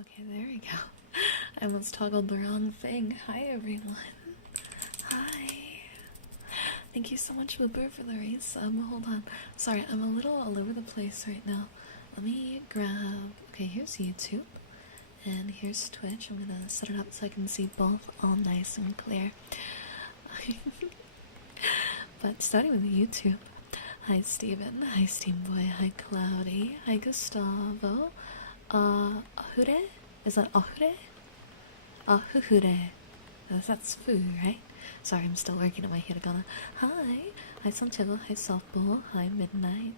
Okay, there we go. I almost toggled the wrong thing. Hi, everyone. Hi. Thank you so much, Booper, for the race. Hold on. Sorry, I'm a little all over the place right now. Let me grab... Okay, here's YouTube. And here's Twitch. I'm gonna set it up so I can see both all nice and clear. But starting with YouTube. Hi, Steven. Hi, Steamboy. Hi, Cloudy. Hi, Gustavo. Ahure? Is that Ahure? Ahuhure. That's food, right? Sorry, I'm still working on my hiragana. Hi. Hi, Santiago. Hi, Softball. Hi, Midnight.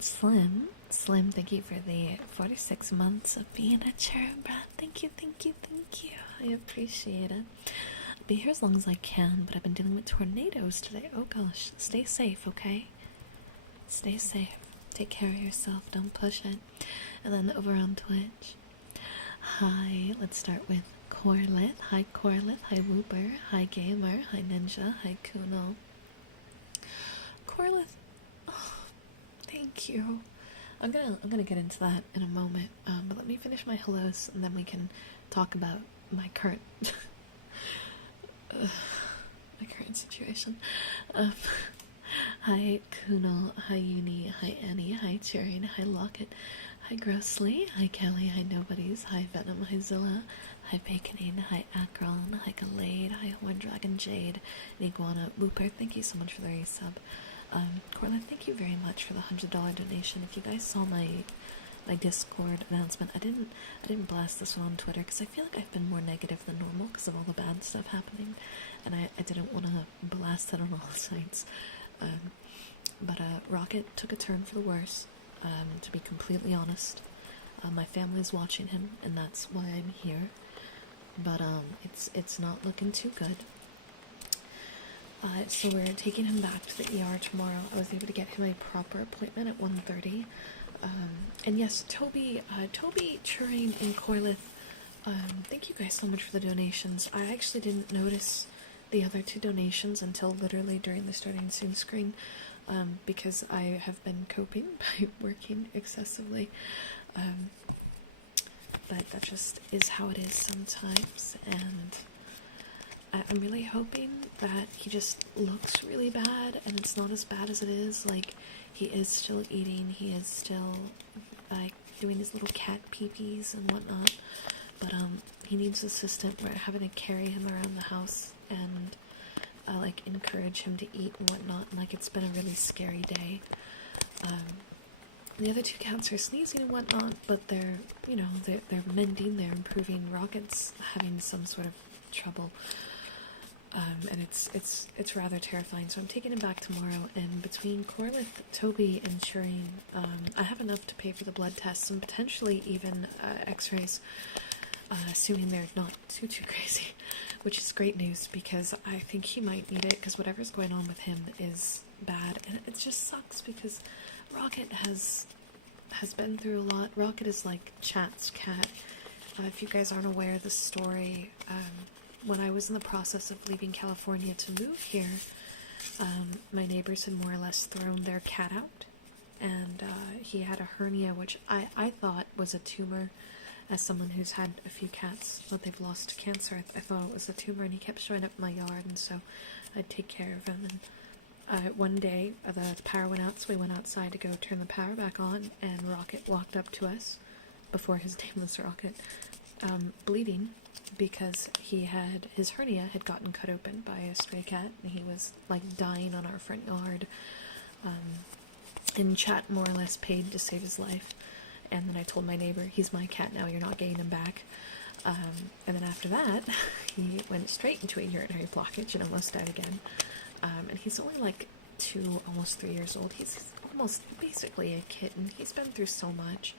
Slim. Slim, thank you for the 46 months of being a cherubrat. Thank you, thank you, thank you. I appreciate it. I'll be here as long as I can, but I've been dealing with tornadoes today. Oh gosh. Stay safe, okay? Stay safe. Take care of yourself. Don't push it. And then over on Twitch. Hi. Let's start with Corlith. Hi, Corlith. Hi, Wooper. Hi, Gamer. Hi, Ninja. Hi, Kuno. Corlith. Oh, thank you. I'm gonna get into that in a moment. But let me finish my hellos, and then we can talk about my current my current situation. Hi Kuno, hi Uni, hi Annie, hi Tyrion, hi Locket, hi Grossly, hi Kelly, hi Nobodies, hi Venom, hi Zilla, hi Baconin, hi Akron, hi Galade, hi Horn Dragon Jade, and Iguana. Wooper, thank you so much for the resub. Corlin, thank you very much for the $100 donation. If you guys saw my Discord announcement, I didn't blast this one on Twitter because I feel like I've been more negative than normal because of all the bad stuff happening, and I didn't want to blast it on all sites. But Rocket took a turn for the worse, to be completely honest. My family's watching him, and that's why I'm here. But it's not looking too good. So we're taking him back to the ER tomorrow. I was able to get him a proper appointment at 1:30. And yes, Toby, Turing, and Corlith, thank you guys so much for the donations. I actually didn't notice the other two donations until literally during the starting soon screen, because I have been coping by working excessively. but that just is how it is sometimes, and I'm really hoping that he just looks really bad and it's not as bad as it is. Like, he is still eating, he is still, like, doing his little cat pee-pees and whatnot, but, he needs assistance. We're having to carry him around the house and, like, encourage him to eat and whatnot, and, like, it's been a really scary day. The other two cats are sneezing and whatnot, but they're, you know, they're mending, they're improving. Rocket's having some sort of trouble. And it's rather terrifying. So I'm taking him back tomorrow, and between Corlith, Toby, and Shireen, I have enough to pay for the blood tests and potentially even x-rays, assuming they're not too crazy, which is great news because I think he might need it, because whatever's going on with him is bad, and it just sucks because Rocket has been through a lot. Rocket is like Chat's cat. If you guys aren't aware of the story, when I was in the process of leaving California to move here, my neighbors had more or less thrown their cat out, and he had a hernia, which I thought was a tumor. As someone who's had a few cats that they've lost to cancer, I thought it was a tumor, and he kept showing up in my yard, and so I'd take care of him. And one day, the power went out, so we went outside to go turn the power back on, and Rocket walked up to us, before his name was Rocket, bleeding, because his hernia had gotten cut open by a stray cat, and he was, like, dying on our front yard, and Chat more or less paid to save his life. And then I told my neighbor, he's my cat now, you're not getting him back. And then after that, he went straight into a urinary blockage and almost died again. And he's only like 2, almost 3 years old. He's almost basically a kitten. He's been through so much,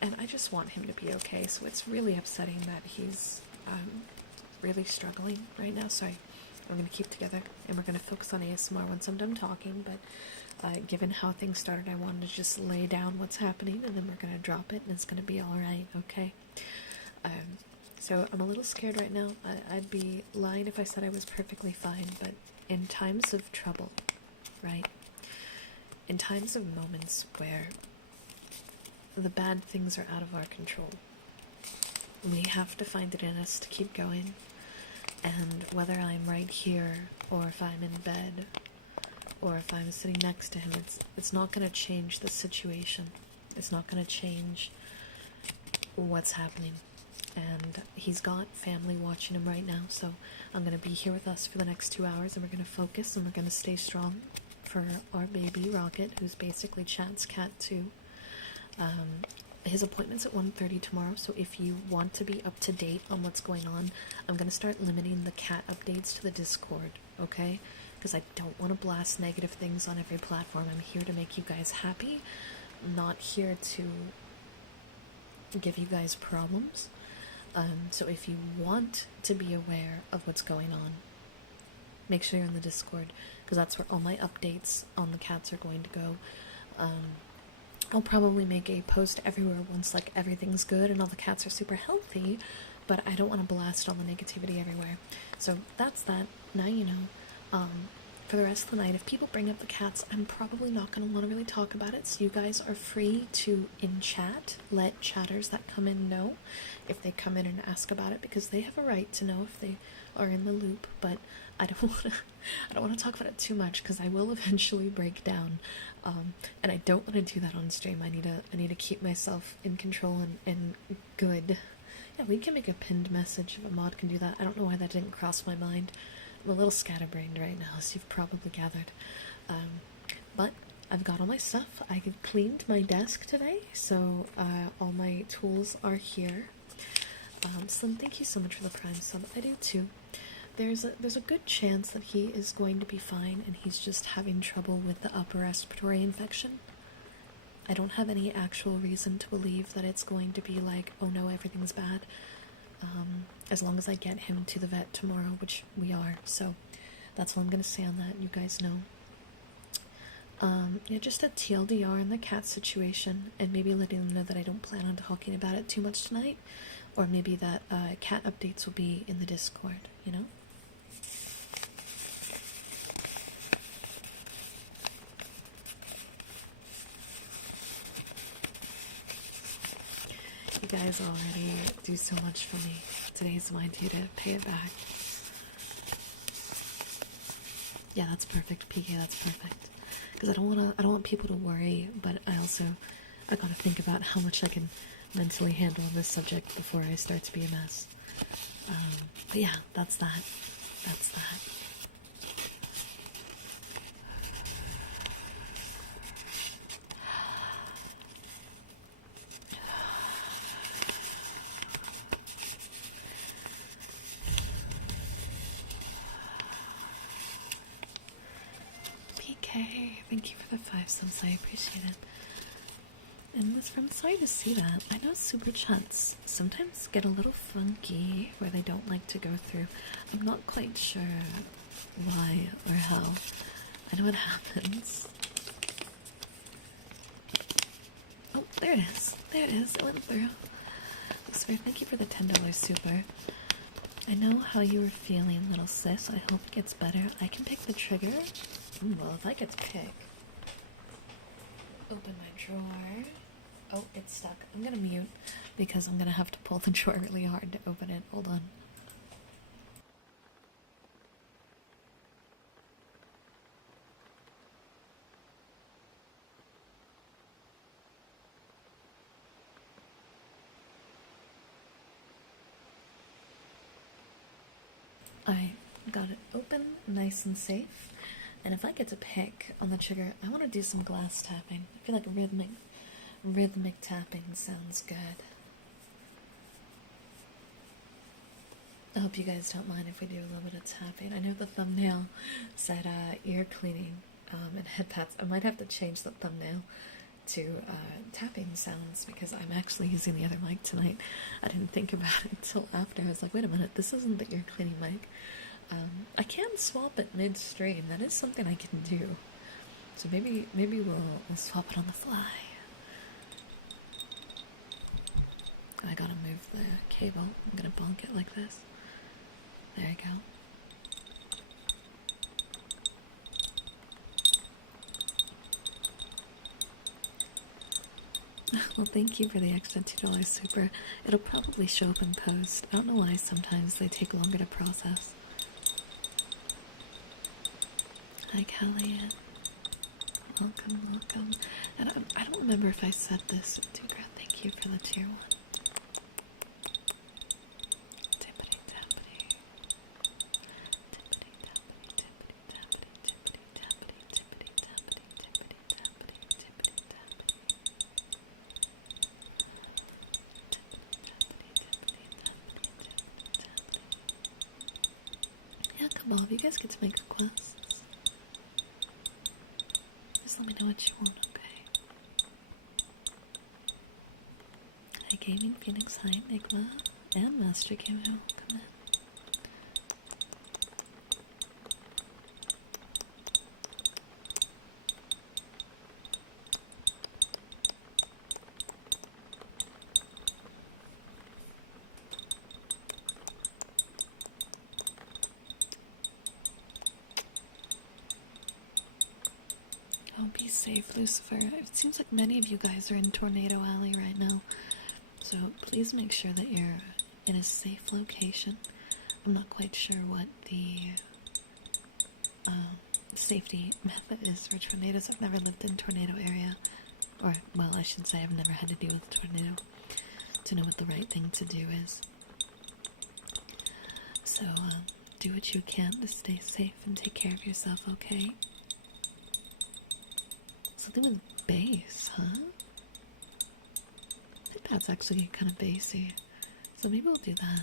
and I just want him to be okay. So it's really upsetting that he's really struggling right now. Sorry, we're going to keep together, and we're going to focus on ASMR once I'm done talking, but given how things started, I wanted to just lay down what's happening, and then we're going to drop it, and it's going to be alright, okay? So I'm a little scared right now. I'd be lying if I said I was perfectly fine, but in times of trouble, right? In times of moments where the bad things are out of our control, we have to find it in us to keep going, and whether I'm right here, or if I'm in bed, or if I'm sitting next to him, it's not going to change the situation. It's not going to change what's happening. And he's got family watching him right now, so I'm going to be here with us for the next 2 hours, and we're going to focus, and we're going to stay strong for our baby, Rocket, who's basically Chat's cat too. His appointment's at 1:30 tomorrow, so if you want to be up to date on what's going on, I'm going to start limiting the cat updates to the Discord, okay? Because I don't want to blast negative things on every platform. I'm here to make you guys happy, not here to give you guys problems. So if you want to be aware of what's going on, make sure you're in the Discord, because that's where all my updates on the cats are going to go. I'll probably make a post everywhere once, like, everything's good and all the cats are super healthy, but I don't want to blast all the negativity everywhere. So that's that. Now you know. For the rest of the night, if people bring up the cats, I'm probably not going to want to really talk about it, so you guys are free to, in chat, let chatters that come in know if they come in and ask about it, because they have a right to know if they are in the loop, but I don't want to talk about it too much, because I will eventually break down, and I don't want to do that on stream. I need to keep myself in control and good. Yeah, we can make a pinned message if a mod can do that. I don't know why that didn't cross my mind. I'm a little scatterbrained right now, as you've probably gathered. But I've got all my stuff. I cleaned my desk today, so all my tools are here. Slim, thank you so much for the Prime sub. I do too. There's a good chance that he is going to be fine, and he's just having trouble with the upper respiratory infection. I don't have any actual reason to believe that it's going to be like, oh no, everything's bad. As long as I get him to the vet tomorrow, which we are, so that's all I'm gonna say on that. You guys know. Yeah, just a TLDR on the cat situation, and maybe letting them know that I don't plan on talking about it too much tonight, or maybe that cat updates will be in the Discord, you know? You guys already do so much for me. Today's my due to pay it back. Yeah, that's perfect, PK. That's perfect. Because I don't want people to worry, but I gotta think about how much I can mentally handle on this subject before I start to be a mess. But yeah, that's that. That's that. PK, thank you for the 5 subs. I appreciate it. And this friend, sorry to see that. I know super chats sometimes get a little funky where they don't like to go through. I'm not quite sure why or how. I know it happens. Oh, there it is. There it is. It went through. Sorry, thank you for the $10 super. I know how you were feeling, little sis. I hope it gets better. I can pick the trigger. Well, if I get to pick. Open my drawer. Oh, it's stuck. I'm gonna mute because I'm gonna have to pull the drawer really hard to open it. Hold on. I got it open, nice and safe. And if I get to pick on the trigger, I want to do some glass tapping. I feel like rhythmic tapping sounds good. I hope you guys don't mind if we do a little bit of tapping. I know the thumbnail said ear cleaning and head pats. I might have to change the thumbnail to tapping sounds because I'm actually using the other mic tonight. I didn't think about it until after. I was like, wait a minute, this isn't the ear cleaning mic. I can swap it midstream. That is something I can do. So maybe we'll swap it on the fly. I gotta move the cable. I'm gonna bonk it like this. There you go. Well, thank you for the extra $2 super. It'll probably show up in post. I don't know why sometimes they take longer to process. Hi, Kelly. Welcome, welcome. And I don't remember if I said this. Dugrat, thank you for the tier 1. Tippity tappity. Tippity tappity, tippity tappity, tippity tappity, tippity tappity, tippity tappity, tippity tappity. Yeah, come on, you guys get to make requests. Just let me know what you want, okay? Hi, Gaming Phoenix, hi, Nigma, and Master Gamer, come in. Oh, be safe, Lucifer. It seems like many of you guys are in Tornado Alley right now. So please make sure that you're in a safe location. I'm not quite sure what the safety method is for tornadoes. I've never lived in tornado area. Or, well, I should say I've never had to deal with a tornado to know what the right thing to do is. So, do what you can to stay safe and take care of yourself, okay? Something with bass, huh? I think that's actually kind of bassy. So maybe we'll do that.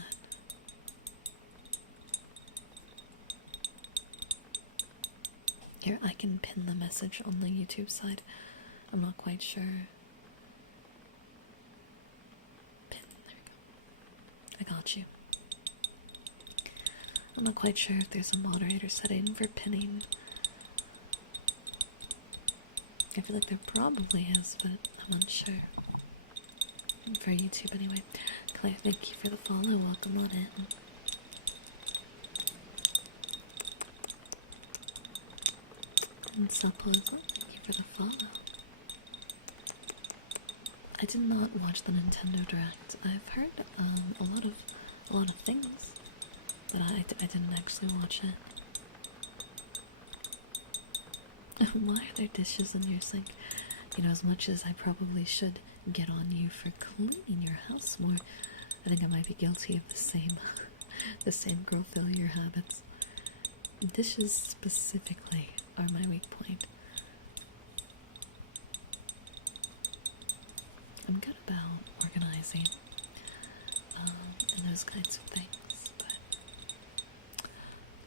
Here, I can pin the message on the YouTube side. I'm not quite sure. Pin, there we go. I got you. I'm not quite sure if there's a moderator setting for pinning. I feel like there probably is, but I'm unsure. For YouTube anyway. Claire, thank you for the follow. Welcome on in. And Supple as well, thank you for the follow. I did not watch the Nintendo Direct. I've heard a lot of things, but I didn't actually watch it. Why are there dishes in your sink? You know, as much as I probably should get on you for cleaning your house more, I think I might be guilty of the same the same girl failure habits. Dishes specifically are my weak point. I'm good about organizing and those kinds of things, but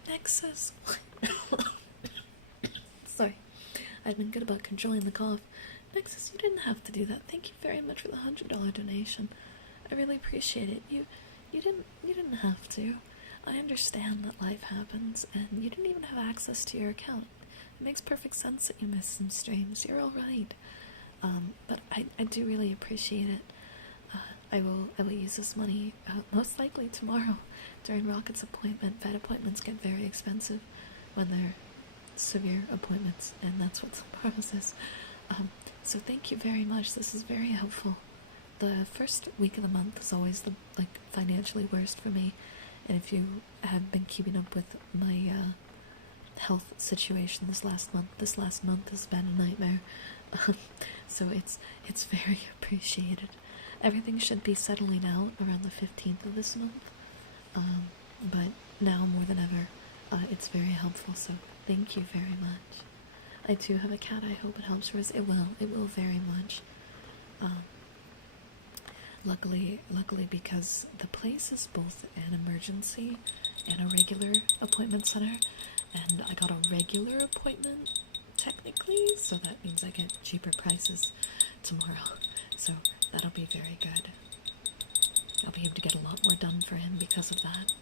Nexus. Sorry, I've been good about controlling the cough. Nexus, you didn't have to do that. Thank you very much for the $100 donation. I really appreciate it. You didn't have to. I understand that life happens, and you didn't even have access to your account. It makes perfect sense that you missed some streams. You're all right. But I do really appreciate it. I will use this money most likely tomorrow during Rocket's appointment. Vet appointments get very expensive when they're severe appointments, and that's what tomorrow's is. So thank you very much. This is very helpful. The first week of the month is always the financially worst for me, and if you have been keeping up with my health situation this last month has been a nightmare. So it's very appreciated. Everything should be settling out around the 15th of this month, but now more than ever, it's very helpful, so thank you very much. I do have a cat. I hope it helps her. It will very much. Luckily, because the place is both an emergency and a regular appointment center, and I got a regular appointment technically, so that means I get cheaper prices tomorrow, so that'll be very good. I'll be able to get a lot more done for him because of that.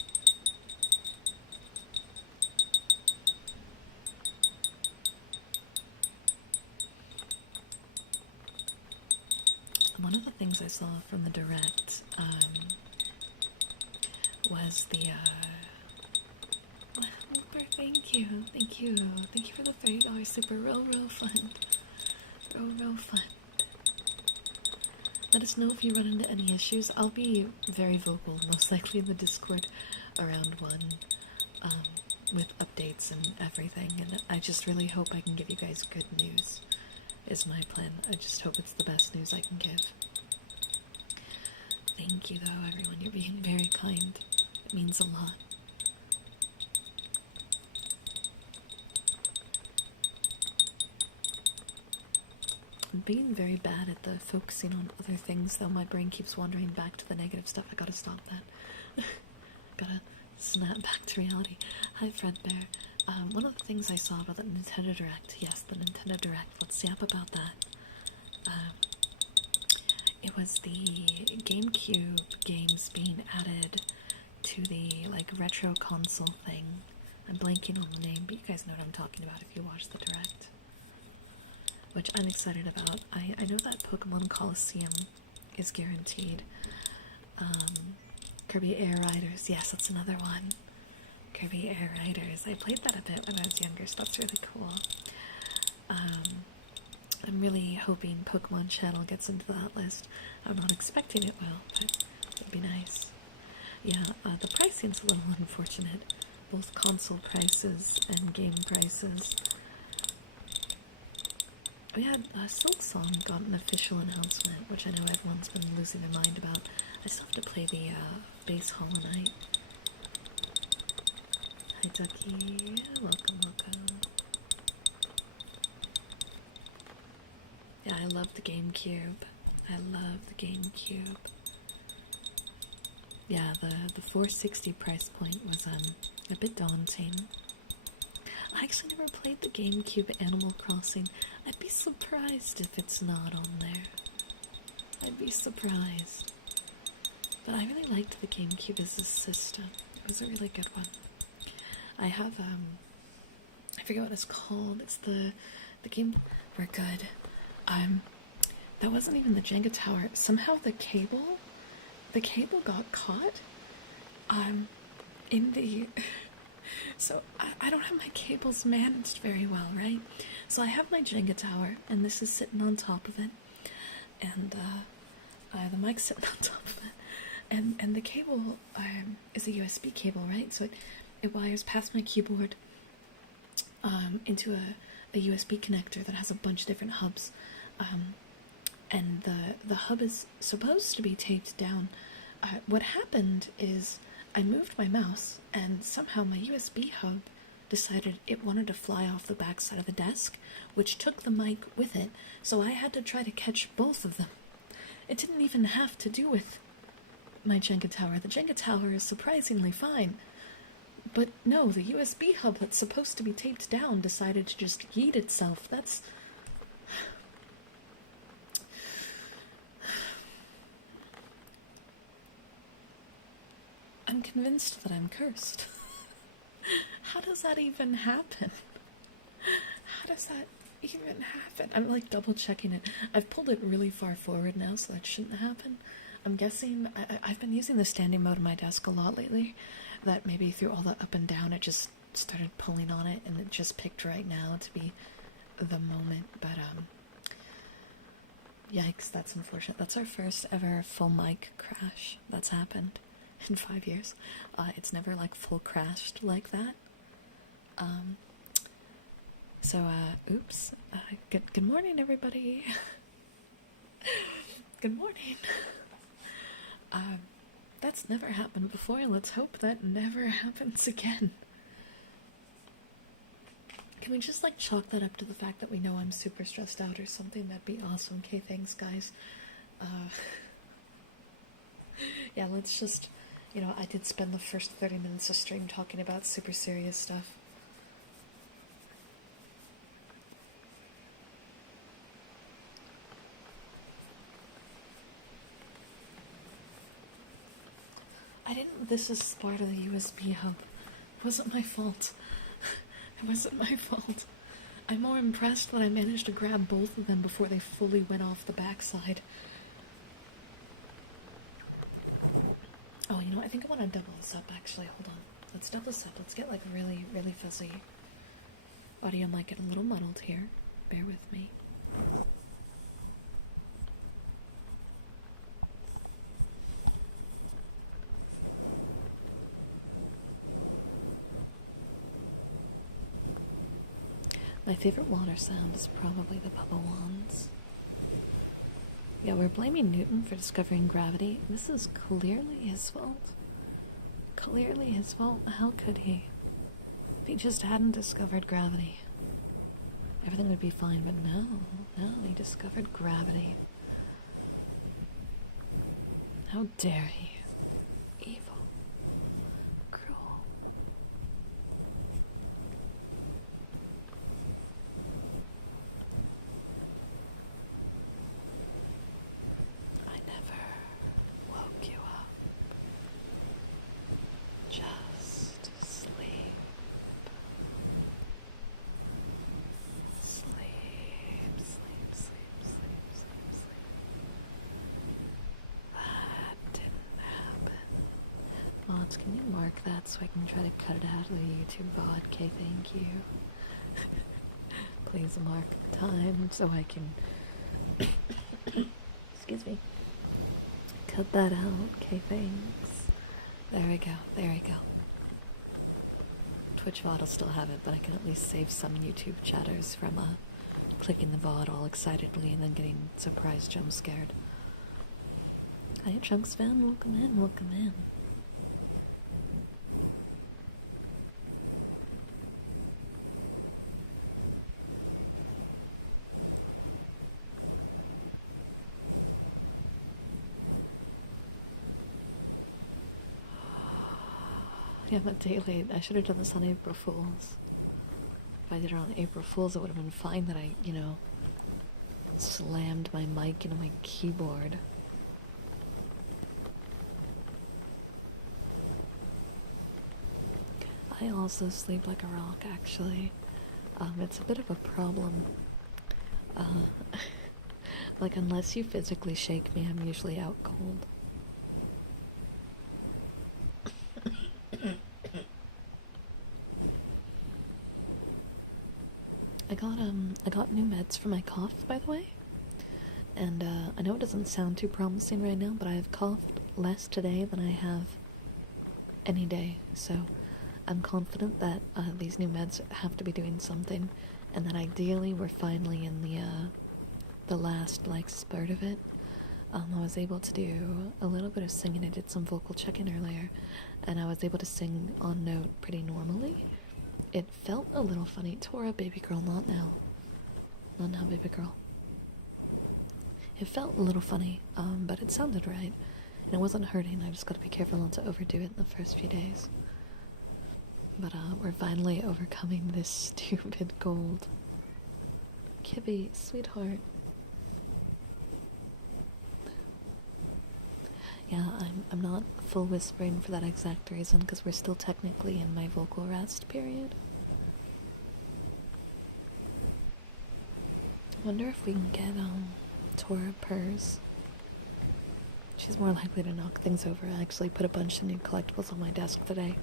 One of the things I saw from the Direct was the thank you for the $30 super. Real fun. Real fun. Let us know if you run into any issues. I'll be very vocal, most likely in the Discord around one, with updates and everything, and I just really hope I can give you guys good news, is my plan. I just hope it's the best news I can give. Thank you, though, everyone. You're being very kind. It means a lot. I'm being very bad at the focusing on other things, though. My brain keeps wandering back to the negative stuff. I gotta stop that. Gotta snap back to reality. Hi, Fredbear. One of the things I saw about the Nintendo Direct, yes, the Nintendo Direct, let's yap about that. It was the GameCube games being added to the, retro console thing. I'm blanking on the name, but you guys know what I'm talking about if you watch the Direct. Which I'm excited about. I know that Pokemon Coliseum is guaranteed. Kirby Air Riders, yes, that's another one. Kirby Air Riders. I played that a bit when I was younger, so that's really cool. I'm really hoping Pokemon Channel gets into that list. I'm not expecting it will, but it'd be nice. Yeah, the pricing's a little unfortunate. Both console prices and game prices. We had Silksong got an official announcement, which I know everyone's been losing their mind about. I still have to play the base Hollow Knight. Hi Ducky, welcome. Yeah, I love the GameCube. Yeah, the 460 price point was a bit daunting. I actually never played the GameCube Animal Crossing. I'd be surprised if it's not on there. I'd be surprised. But I really liked the GameCube as a system. It was a really good one. I have, I forget what it's called. It's the game. We're good. That wasn't even the Jenga tower. Somehow the cable got caught, in the... So, I don't have my cables managed very well, right? So I have my Jenga tower, and this is sitting on top of it. And, The mic's sitting on top of it, and the cable is a USB cable, right? So it wires past my keyboard into a USB connector that has a bunch of different hubs, and the hub is supposed to be taped down. What happened is I moved my mouse, and somehow my USB hub decided it wanted to fly off the back side of the desk, which took the mic with it, so I had to try to catch both of them. It didn't even have to do with my Jenga tower. The Jenga tower is surprisingly fine. But no, the USB hub that's supposed to be taped down decided to just yeet itself. That's... I'm convinced that I'm cursed. How does that even happen? How does that even happen? I'm like double checking it. I've pulled it really far forward now, so that shouldn't happen. I'm guessing I've been using the standing mode on my desk a lot lately. That maybe through all the up and down, it just started pulling on it, and it just picked right now to be the moment. But yikes, that's unfortunate. That's our first ever full mic crash that's happened in 5 years. It's never like full crashed like that. So oops. Good morning, everybody. Good morning. That's never happened before, and let's hope that never happens again. Can we just like chalk that up to the fact that we know I'm super stressed out or something? That'd be awesome. Okay, thanks, guys. Yeah, let's just, you know, I did spend the first 30 minutes of stream talking about super serious stuff. This is part of the USB hub. It wasn't my fault. It wasn't my fault. I'm more impressed that I managed to grab both of them before they fully went off the backside. Oh, you know, I think I want to double this up, actually. Hold on. Let's double this up. Let's get, like, really, really fuzzy. Audio might get a little muddled here. Bear with me. My favorite water sound is probably the bubble wands. Yeah, we're blaming Newton for discovering gravity. This is clearly his fault. Clearly his fault. How could he? If he just hadn't discovered gravity, everything would be fine, but no, he discovered gravity. How dare he? Evil. Cruel. I never woke you up. Just sleep. Sleep, sleep, sleep, sleep, sleep, sleep. That didn't happen. Mods, can you mark that so I can try to cut it out of the YouTube VOD? Okay, thank you. Please mark the time so I can excuse me, cut that out. Okay, thanks. There we go, there we go. Twitch VOD will still have it, but I can at least save some YouTube chatters from clicking the VOD all excitedly and then getting surprise jump scared. Hi, Chunks fan, welcome in, welcome in. Yeah, I'm a day late. I should have done this on April Fools. If I did it on April Fools, it would have been fine that I, you know, slammed my mic into my keyboard. I also sleep like a rock, actually. It's a bit of a problem. Like, unless you physically shake me, I'm usually out cold. I got new meds for my cough, by the way. And I know it doesn't sound too promising right now, but I have coughed less today than I have any day. So I'm confident that these new meds have to be doing something, and that ideally we're finally in the last like spurt of it. I was able to do a little bit of singing. I did some vocal check-in earlier, and I was able to sing on note pretty normally. It felt a little funny. Tora, baby girl, not now. Not now, baby girl. It felt a little funny, but it sounded right. And it wasn't hurting. I just gotta be careful not to overdo it in the first few days. But we're finally overcoming this stupid cold. Kibby, sweetheart. Yeah, I'm not full whispering for that exact reason, because we're still technically in my vocal rest period. I wonder if we can get Tora purrs. She's more likely to knock things over. I actually put a bunch of new collectibles on my desk today,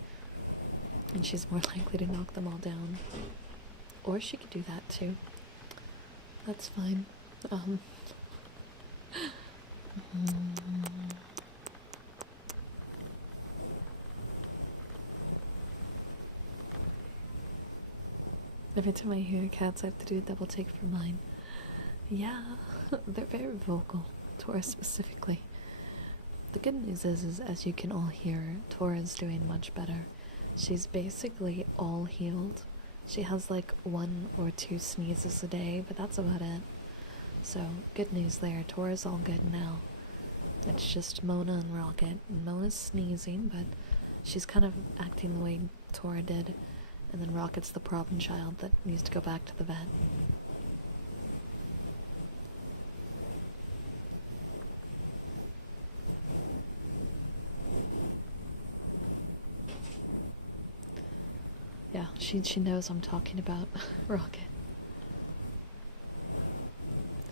and she's more likely to knock them all down. Or she could do that too. That's fine. Every time I hear cats, I have to do a double take for mine. Yeah, they're very vocal. Tora specifically. The good news is as you can all hear, Tora's doing much better. She's basically all healed. She has like 1 or 2 sneezes a day, but that's about it. So, good news there. Tora's all good now. It's just Mona and Rocket. And Mona's sneezing, but she's kind of acting the way Tora did. And then Rocket's the problem child that needs to go back to the vet. Yeah, she knows I'm talking about Rocket.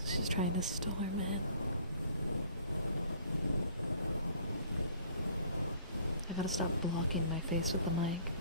She's trying to stall her man. I gotta stop blocking my face with the mic.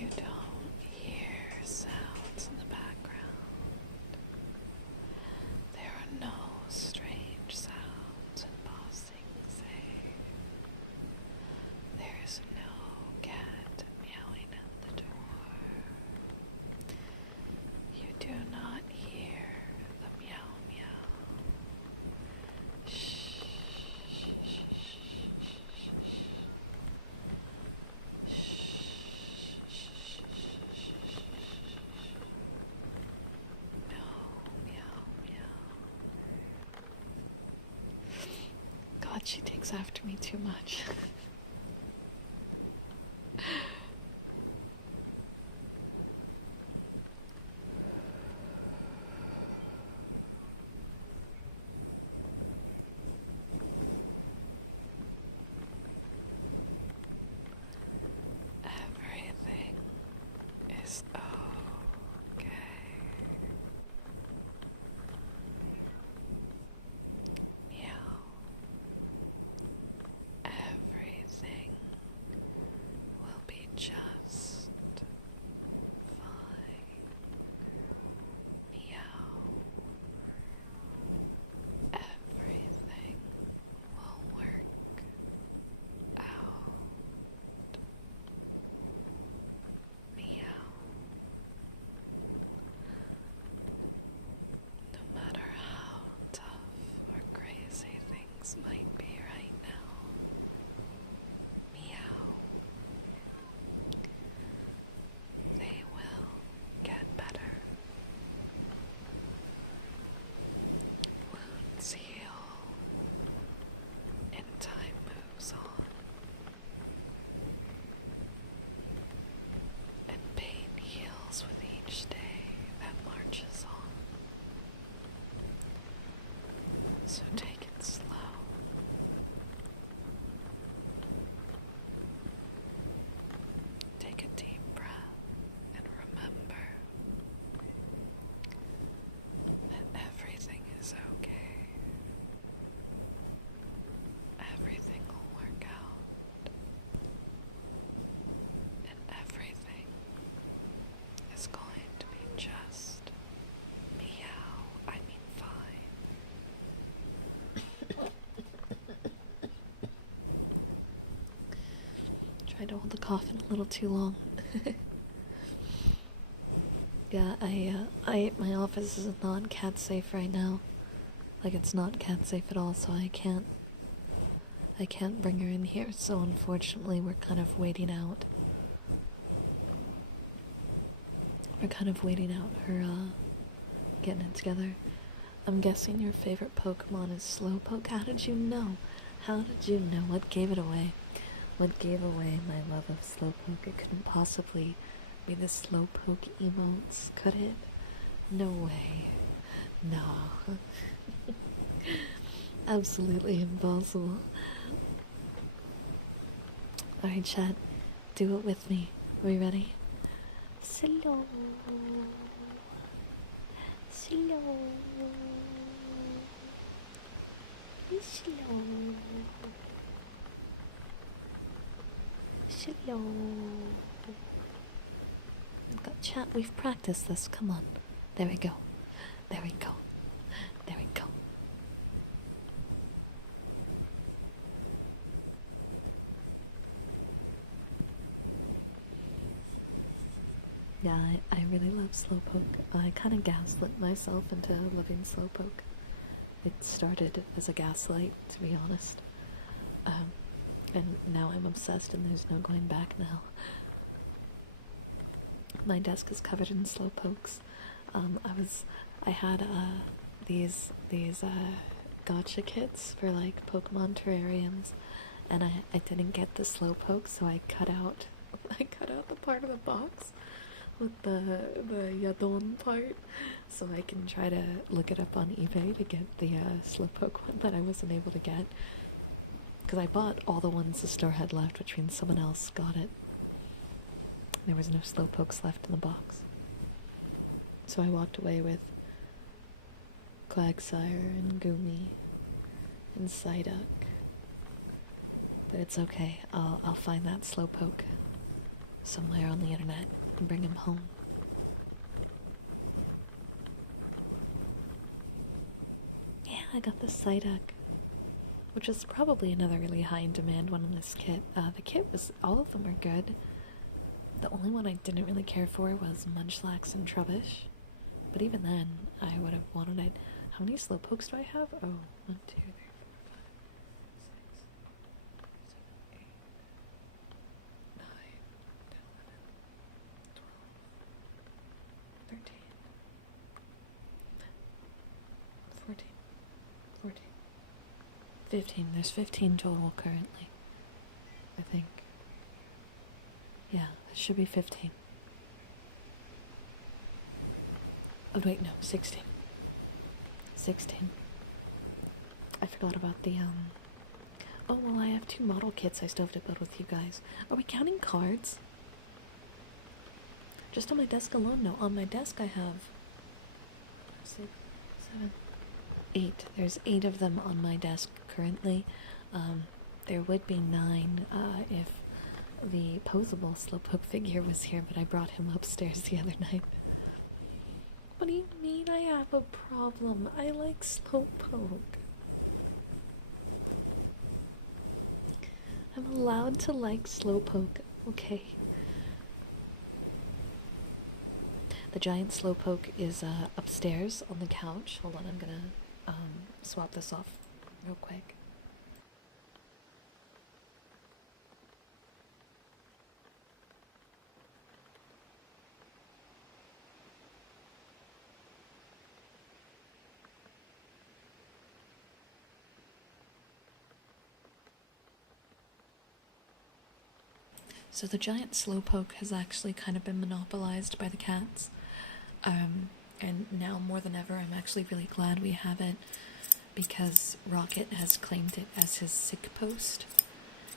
You don't hear sounds in the background. There are no strange sounds in Bossing Say. There's no cat meowing at the door. You do not hear the meow meow. Shh. God, she takes after me too much. Everything is okay. Meow. Everything tried to hold the coffin a little too long. Yeah, my office is not cat safe right now. Like, it's not cat safe at all, so I can't bring her in here, so unfortunately we're kind of waiting out. We're kind of waiting out her, getting it together. I'm guessing your favorite Pokemon is Slowpoke. How did you know? How did you know? What gave it away? What gave away my love of Slowpoke? It couldn't possibly be the Slowpoke emotes, could it? No way. No. Absolutely impossible. Alright, chat. Do it with me. Are we ready? Slow. Slow. Slow. Slow. Chat, we've practiced this. Come on. There we go. There we go. There we go. Yeah, I really love Slowpoke. I kind of gaslit myself into loving Slowpoke. It started as a gaslight, to be honest. And now I'm obsessed and there's no going back now. My desk is covered in Slowpokes. I had these gotcha kits for like Pokemon terrariums, and I didn't get the Slowpoke, so I cut out the part of the box with the Yadon part, so I can try to look it up on eBay to get the Slowpoke one that I wasn't able to get, because I bought all the ones the store had left, which means someone else got it. There was no Slowpokes left in the box, so I walked away with Quagsire and Goomy and Psyduck. But it's okay. I'll find that Slowpoke somewhere on the internet and bring him home. Yeah, I got the Psyduck, which is probably another really high in demand one in this kit. The kit was, all of them are good. The only one I didn't really care for was Munchlax and Trubbish. But even then, I would have wanted it. How many Slowpokes do I have? Oh, 1, 2, 3, 4, 5, 6, 7, 8, 9, 10, 11, 12, 13, 14, 14, 15. There's 15 total currently, I think. Yeah, it should be 15. Oh wait, no, 16. 16. I forgot about the, oh, well, I have 2 model kits I still have to build with you guys. Are we counting cards? Just on my desk alone? No, on my desk I have 6, 7, 8. There's 8 of them on my desk currently. There would be 9, if the posable Slowpoke figure was here, but I brought him upstairs the other night. What do you mean I have a problem? I like Slowpoke. I'm allowed to like Slowpoke, okay? The giant Slowpoke is upstairs on the couch. Hold on, I'm gonna swap this off real quick. So the giant Slowpoke has actually kind of been monopolized by the cats. And now more than ever, I'm actually really glad we have it, because Rocket has claimed it as his sick post,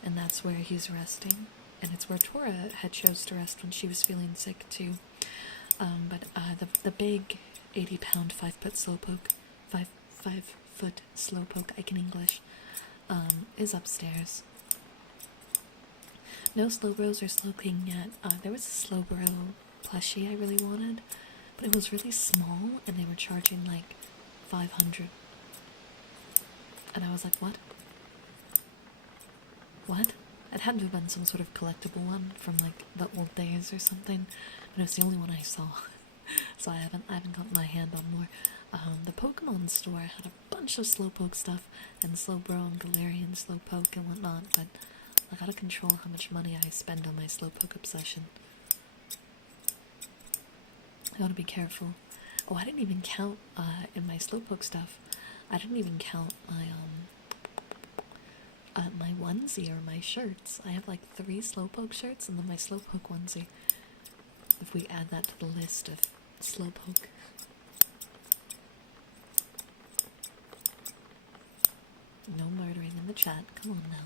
and that's where he's resting. And it's where Tora had chose to rest when she was feeling sick too. But the big 80-pound 5-foot Slowpoke, 5-foot Slowpoke, I can English, is upstairs. No Slowbros or Slowking yet. There was a Slowbro plushie I really wanted, but it was really small and they were charging like 500. And I was like, what? What? It had to have been some sort of collectible one from like the old days or something, but it was the only one I saw. So I haven't gotten my hand on more. The Pokemon store had a bunch of Slowpoke stuff, and Slowbro and Galarian Slowpoke and whatnot, but I gotta control how much money I spend on my Slowpoke obsession. I gotta be careful. Oh, I didn't even count, in my Slowpoke stuff, I didn't even count my onesie or my shirts. I have like 3 Slowpoke shirts and then my Slowpoke onesie. If we add that to the list of Slowpoke. No murdering in the chat, come on now.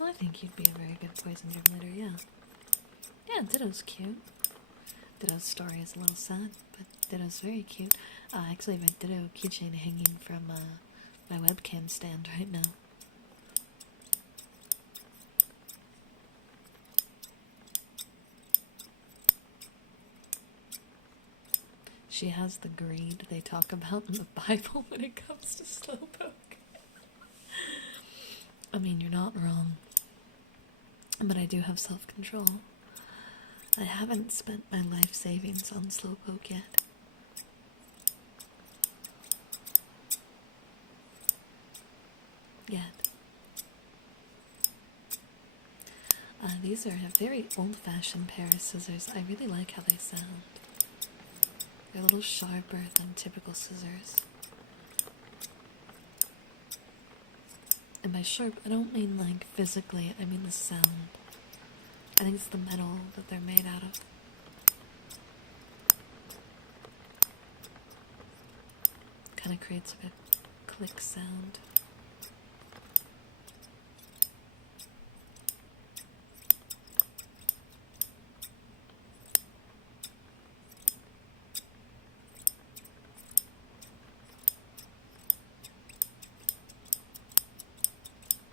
Well, I think you'd be a very good poison gym leader, yeah. Yeah, Ditto's cute. Ditto's story is a little sad, but Ditto's very cute. I actually have a Ditto keychain hanging from my webcam stand right now. She has the greed they talk about in the Bible when it comes to Slowpoke. I mean, you're not wrong. But I do have self-control. I haven't spent my life savings on Slowpoke yet. These are a very old-fashioned pair of scissors. I really like how they sound. They're a little sharper than typical scissors. And by sharp, I don't mean like physically, I mean the sound. I think it's the metal that they're made out of. Kind of creates a click sound.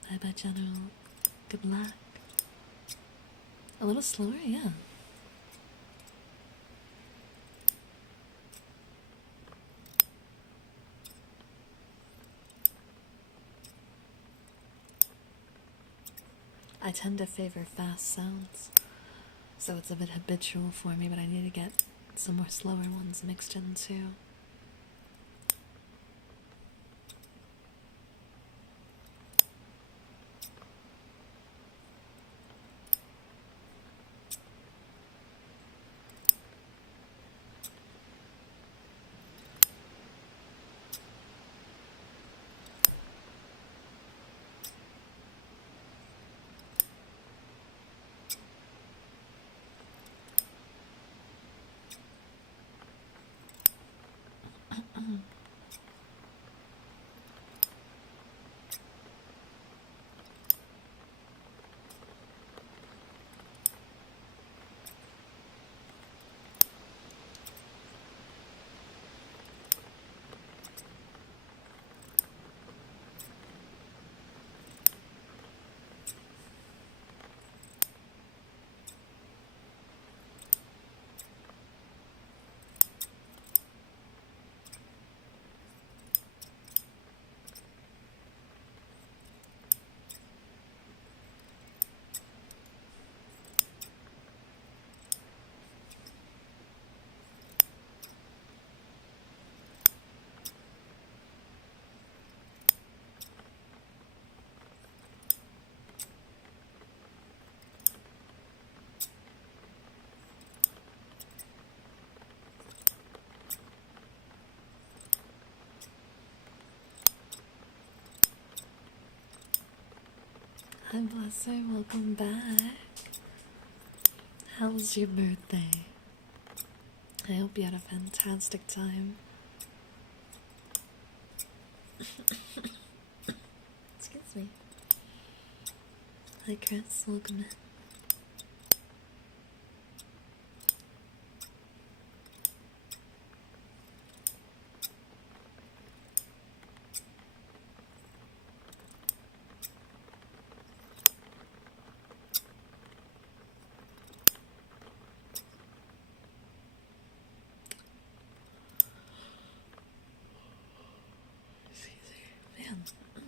Bye-bye, General. Good luck. A little slower, yeah. I tend to favor fast sounds, so it's a bit habitual for me, but I need to get some more slower ones mixed in too. Hi, Blesser, welcome back. How was your birthday? I hope you had a fantastic time. Excuse Hi Chris, welcome in.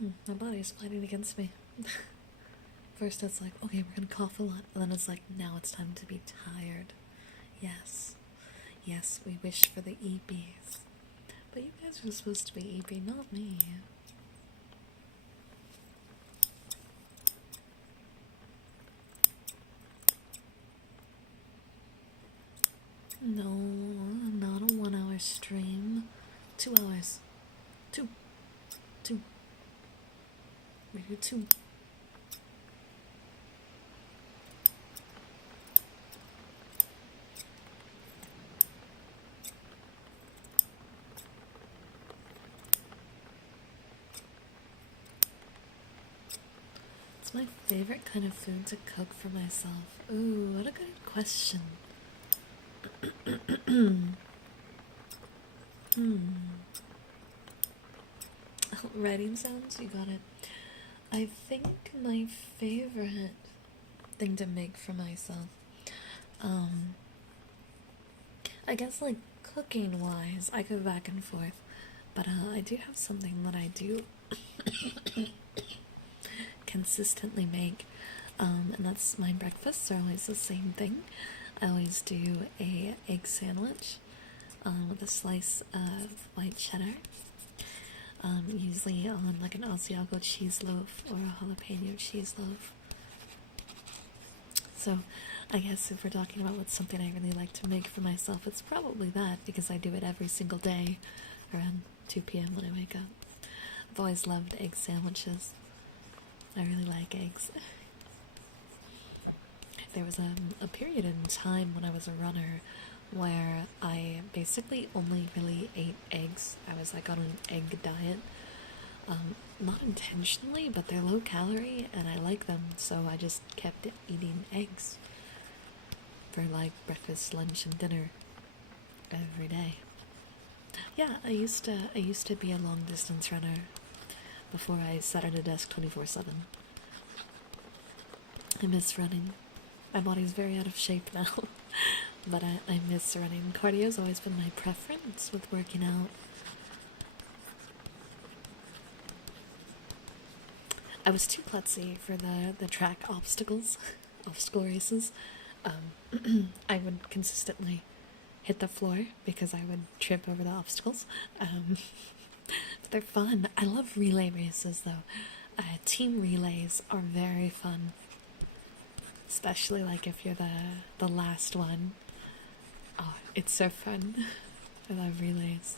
Man, my body's fighting against me. First it's like, okay, we're gonna cough a lot, and then it's like, now it's time to be tired. Yes. Yes, we wish for the EBs. But you guys were supposed to be EP, not me. No, not a 1 hour stream. 2 hours. Two. We do 2. It's my favorite kind of food to cook for myself. Ooh, what a good question. Writing sounds, you got it. I think my favorite thing to make for myself, I guess like cooking wise, I go back and forth, but I do have something that I do consistently make, and that's my breakfasts are always the same thing. I always do a egg sandwich with a slice of white cheddar, usually on like an Asiago cheese loaf or a jalapeno cheese loaf. So I guess if we're talking about what's something I really like to make for myself, it's probably that, because I do it every single day around 2 p.m. when I wake up. I've always loved egg sandwiches. I really like eggs. There was a period in time when I was a runner where I basically only really ate eggs. I was like on an egg diet. Not intentionally, but they're low calorie and I like them, so I just kept eating eggs for like breakfast, lunch, and dinner every day. Yeah, I used to be a long distance runner before I sat at a desk 24/7. I miss running. My body's very out of shape now, but I miss running. Cardio's always been my preference with working out. I was too klutzy for the track obstacle races. I would consistently hit the floor because I would trip over the obstacles. But they're fun. I love relay races though. Team relays are very fun, especially like if you're the last one. Oh, it's so fun. I love relays.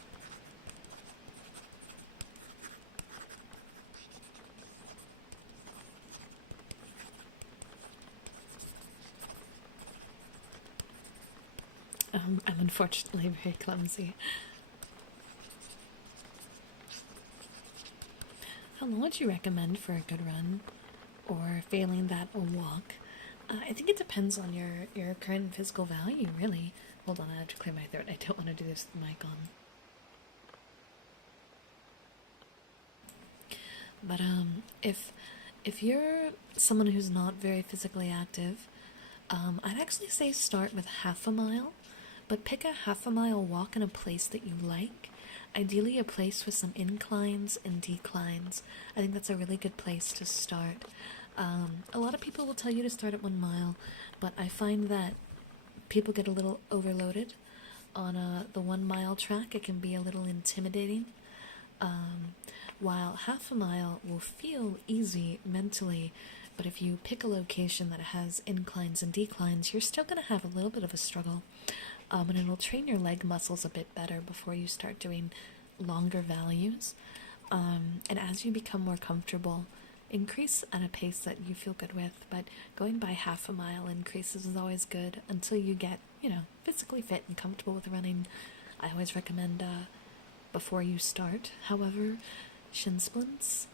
I'm unfortunately very clumsy. How long would you recommend for a good run? Or failing that, a walk? I think it depends on your current physical value, really. Hold on, I have to clear my throat. I don't want to do this with the mic on. But if you're someone who's not very physically active, I'd actually say start with half a mile, but pick a half a mile walk in a place that you like. Ideally a place with some inclines and declines. I think that's a really good place to start. A lot of people will tell you to start at 1 mile, but I find that people get a little overloaded on the 1 mile track. It can be a little intimidating. While half a mile will feel easy mentally, but if you pick a location that has inclines and declines, you're still going to have a little bit of a struggle. And it'll train your leg muscles a bit better before you start doing longer values. And as you become more comfortable, increase at a pace that you feel good with, but going by half a mile increases is always good until you get, physically fit and comfortable with running. I always recommend before you start. However, shin splints,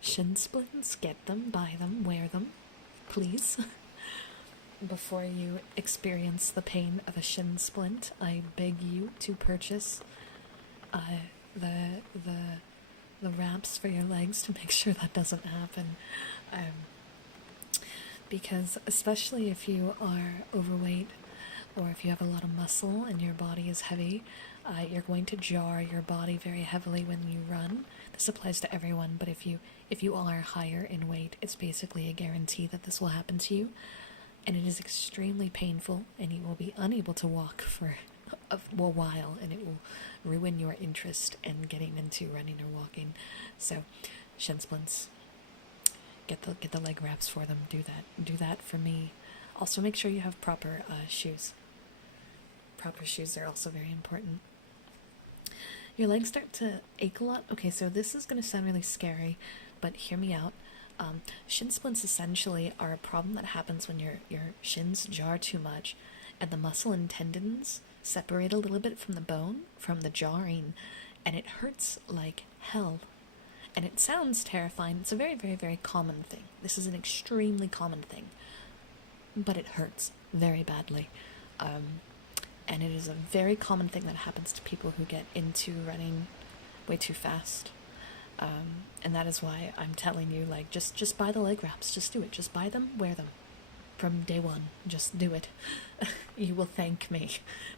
Shin splints, get them, buy them, wear them, please. Before you experience the pain of a shin splint, I beg you to purchase the wraps for your legs to make sure that doesn't happen. Because especially if you are overweight or if you have a lot of muscle and your body is heavy, you're going to jar your body very heavily when you run. This applies to everyone, but if you are higher in weight, it's basically a guarantee that this will happen to you. And it is extremely painful, and you will be unable to walk for a while, and it will ruin your interest in getting into running or walking. So, shin splints, get the leg wraps for them. Do that for me. Also, make sure you have proper shoes. Proper shoes are also very important. Your legs start to ache a lot. Okay, so this is going to sound really scary, but hear me out. Shin splints essentially are a problem that happens when your shins jar too much and the muscle and tendons separate a little bit from the bone, from the jarring, and it hurts like hell. And it sounds terrifying. It's a very, very, very common thing. This is an extremely common thing. But it hurts very badly. And it is a very common thing that happens to people who get into running way too fast. And that is why I'm telling you, like, just buy the leg wraps. Just do it. Just buy them, wear them. From day one. Just do it. You will thank me.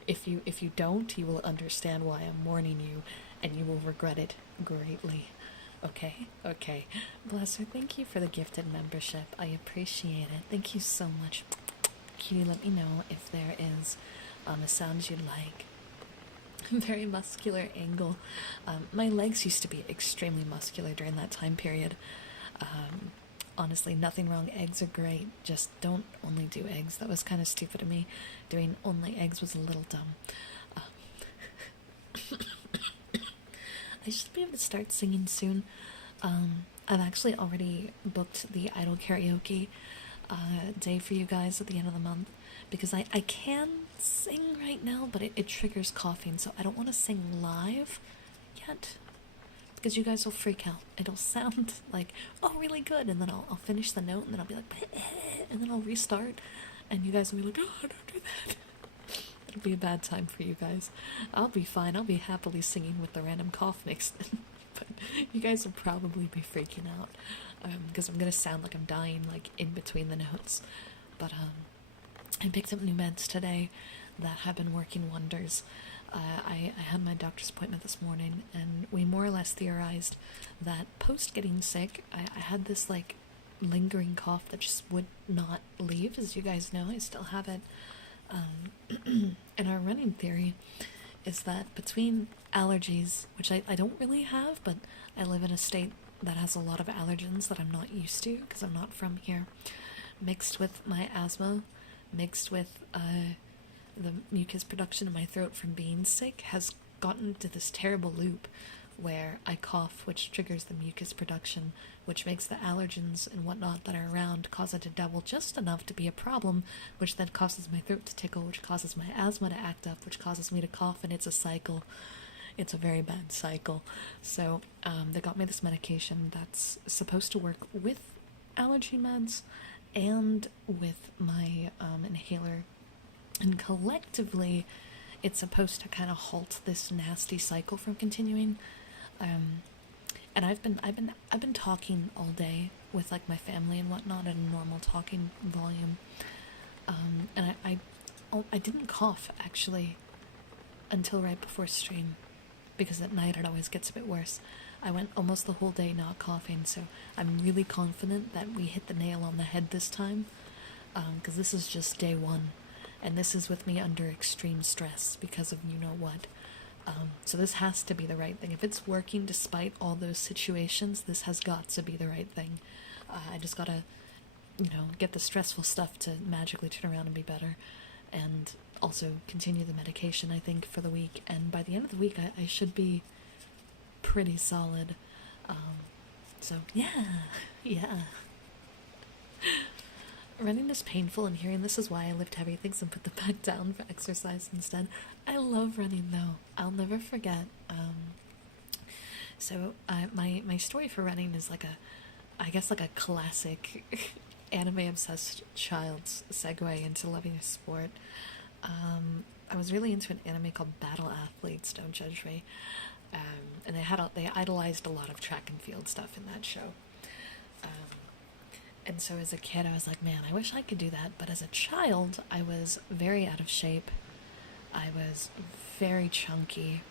If you don't, you will understand why I'm warning you, and you will regret it greatly. Okay? Okay. Blesser, thank you for the gifted membership. I appreciate it. Thank you so much. Cutie, let me know if there is a sound you'd like. Very muscular angle. My legs used to be extremely muscular during that time period. Honestly, nothing wrong. Eggs are great. Just don't only do eggs. That was kind of stupid of me. Doing only eggs was a little dumb. I should be able to start singing soon. I've actually already booked the Idol Karaoke day for you guys at the end of the month, because I can sing right now, but it triggers coughing, so I don't want to sing live yet, because you guys will freak out. It'll sound like, oh, really good, and then I'll finish the note, and then I'll be like, and then I'll restart, and you guys will be like, oh, don't do that. It'll be a bad time for you guys. I'll be fine. I'll be happily singing with the random cough mix, but you guys will probably be freaking out, because I'm gonna sound like I'm dying, like, in between the notes. But I picked up new meds today that have been working wonders. I had my doctor's appointment this morning, and we more or less theorized that post getting sick, I had this, like, lingering cough that just would not leave. As you guys know, I still have it. And our running theory is that between allergies, which I don't really have, but I live in a state that has a lot of allergens that I'm not used to because I'm not from here, mixed with my asthma, mixed with the mucus production in my throat from being sick, has gotten to this terrible loop where I cough, which triggers the mucus production, which makes the allergens and whatnot that are around cause it to double just enough to be a problem, which then causes my throat to tickle, which causes my asthma to act up, which causes me to cough, and it's a cycle. It's a very bad cycle. So they got me this medication that's supposed to work with allergy meds and with my inhaler, and collectively it's supposed to kind of halt this nasty cycle from continuing. And I've been talking all day with, like, my family and whatnot at a normal talking volume. And I didn't cough actually until right before stream, because at night it always gets a bit worse. I went almost the whole day not coughing, so I'm really confident that we hit the nail on the head this time, because this is just day one, and this is with me under extreme stress because of you-know-what. So this has to be the right thing. If it's working despite all those situations, this has got to be the right thing. I just gotta, get the stressful stuff to magically turn around and be better, and also continue the medication, I think, for the week. And by the end of the week, I should be pretty solid. So, yeah. Running is painful, and hearing this is why I lift heavy things and put them back down for exercise instead. I love running, though. I'll never forget So my story for running is like I guess like a classic anime obsessed child's segue into loving a sport. I was really into an anime called Battle Athletes. Don't judge me. And they idolized a lot of track and field stuff in that show. Um, and so as a kid, I was like, man, I wish I could do that. But as a child, I was very out of shape. I was very chunky.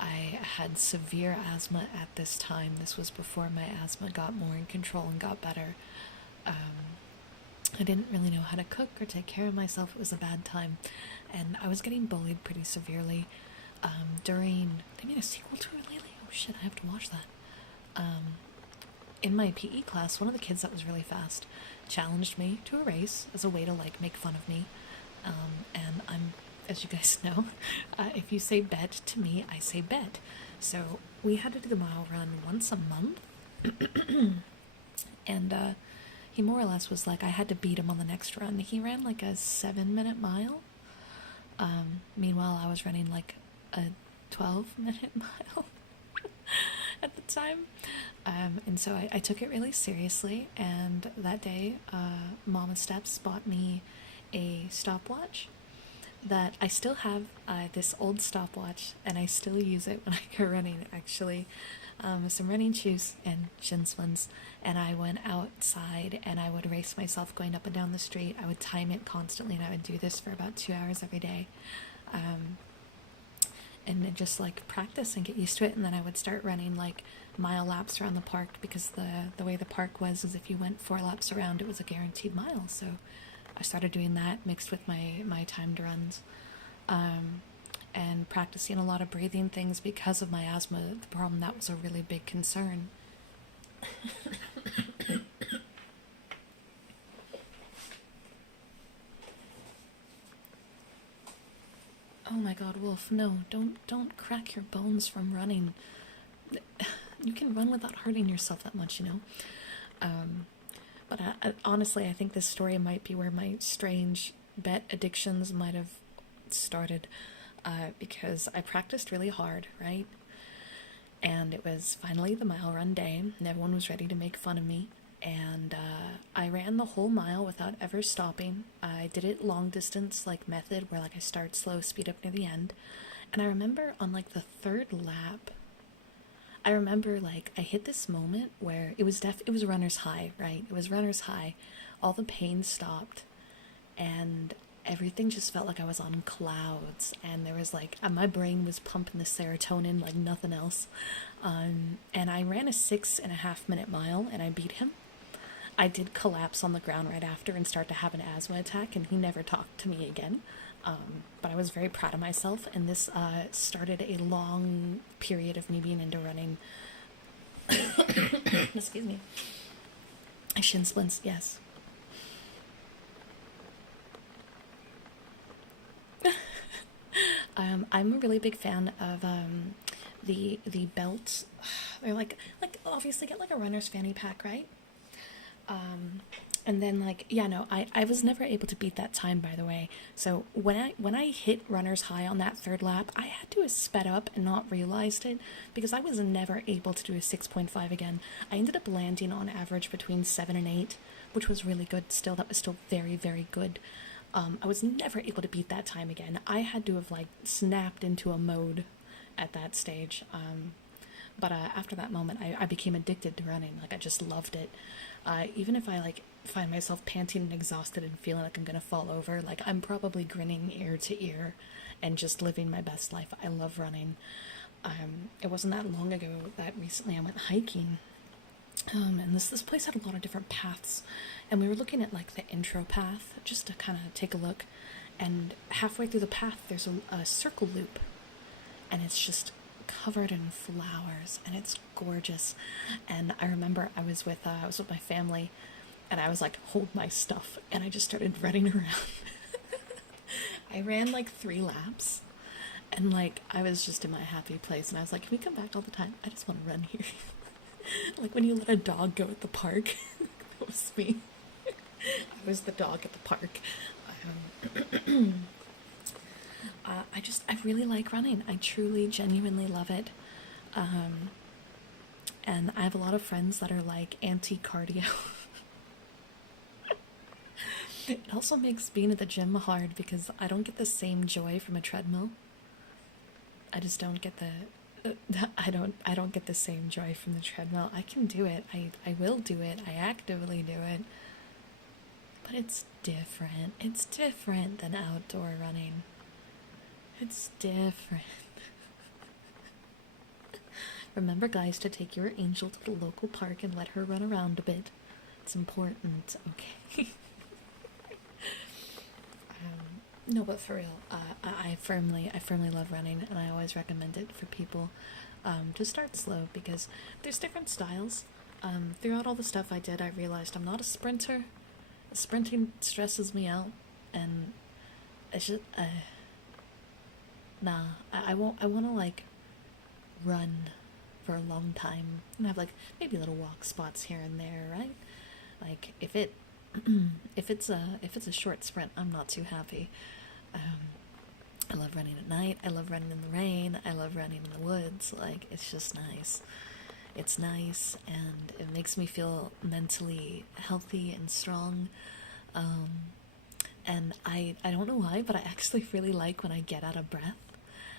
I had severe asthma at this time. This was before my asthma got more in control and got better. I didn't really know how to cook or take care of myself. It was a bad time. And I was getting bullied pretty severely. They made a sequel to it lately? Oh shit, I have to watch that. In my PE class, one of the kids that was really fast challenged me to a race as a way to like make fun of me. And I'm, as you guys know, if you say bet to me, I say bet. So we had to do the mile run once a month. And he more or less was like, I had to beat him on the next run. He ran like a 7-minute mile. Meanwhile, I was running like a 12-minute mile at the time. And so I took it really seriously. And that day, Mama Steps bought me a stopwatch that I still have, this old stopwatch, and I still use it when I go running, actually. Some running shoes and shin splints, and I went outside and I would race myself going up and down the street. I would time it constantly, and I would do this for about 2 hours every day. And then just like practice and get used to it, and then I would start running like mile laps around the park, because the way the park was is if you went 4 laps around, it was a guaranteed mile. So I started doing that mixed with my timed runs, and practicing a lot of breathing things because of my asthma. The problem, that was a really big concern. Oh my god, Wolf, no, don't crack your bones from running. You can run without hurting yourself that much, you know? But honestly, I think this story might be where my strange bet addictions might have started, because I practiced really hard, right? And it was finally the mile run day, and everyone was ready to make fun of me. And I ran the whole mile without ever stopping. I did it long distance like method, where like I start slow, speed up near the end. And I remember on like the 3rd lap, I remember like I hit this moment where it was runner's high, right? It was runner's high. All the pain stopped, and everything just felt like I was on clouds, and there was like, my brain was pumping the serotonin like nothing else. And I ran a 6.5-minute mile, and I beat him. I did collapse on the ground right after and start to have an asthma attack, and he never talked to me again. But I was very proud of myself, and this started a long period of me being into running. Excuse me. Shin splints, yes. I'm a really big fan of the belts. They're like obviously get like a runner's fanny pack, right? And then like, yeah, no, I was never able to beat that time, by the way. So when I hit runner's high on that 3rd lap, I had to have sped up and not realized it, because I was never able to do a 6.5 again. I ended up landing on average between 7 and 8, which was really good still. That was still very, very good. I was never able to beat that time again. I had to have like snapped into a mode at that stage. But after that moment, I became addicted to running. Like, I just loved it. Even if I like find myself panting and exhausted and feeling like I'm gonna fall over, like I'm probably grinning ear to ear and just living my best life. I love running. It wasn't that long ago that recently I went hiking. And this place had a lot of different paths, and we were looking at like the intro path just to kind of take a look, and halfway through the path there's a circle loop, and it's just covered in flowers, and it's gorgeous. And I remember I was with my family, and I was like, hold my stuff, and I just started running around. I ran like 3 laps, and like I was just in my happy place, and I was like, can we come back all the time? I just want to run here. Like when you let a dog go at the park. That was me. I was the dog at the park. I really like running. I truly, genuinely love it. And I have a lot of friends that are like anti-cardio. It also makes being at the gym hard because I don't get the same joy from a treadmill. I just don't get the I don't get the same joy from the treadmill. I can do it. I will do it. I actively do it. But it's different. It's different than outdoor running. It's different. Remember, guys, to take your angel to the local park and let her run around a bit. It's important, okay? No, but for real, I firmly love running, and I always recommend it for people to start slow because there's different styles. Throughout all the stuff I did, I realized I'm not a sprinter. Sprinting stresses me out, and I should, nah, I won't. I want to like run for a long time and have like maybe little walk spots here and there, right? Like if it if it's a short sprint, I'm not too happy. I love running at night. I love running in the rain. I love running in the woods. Like, it's just nice. It's nice, and it makes me feel mentally healthy and strong. And I don't know why, but I actually really like when I get out of breath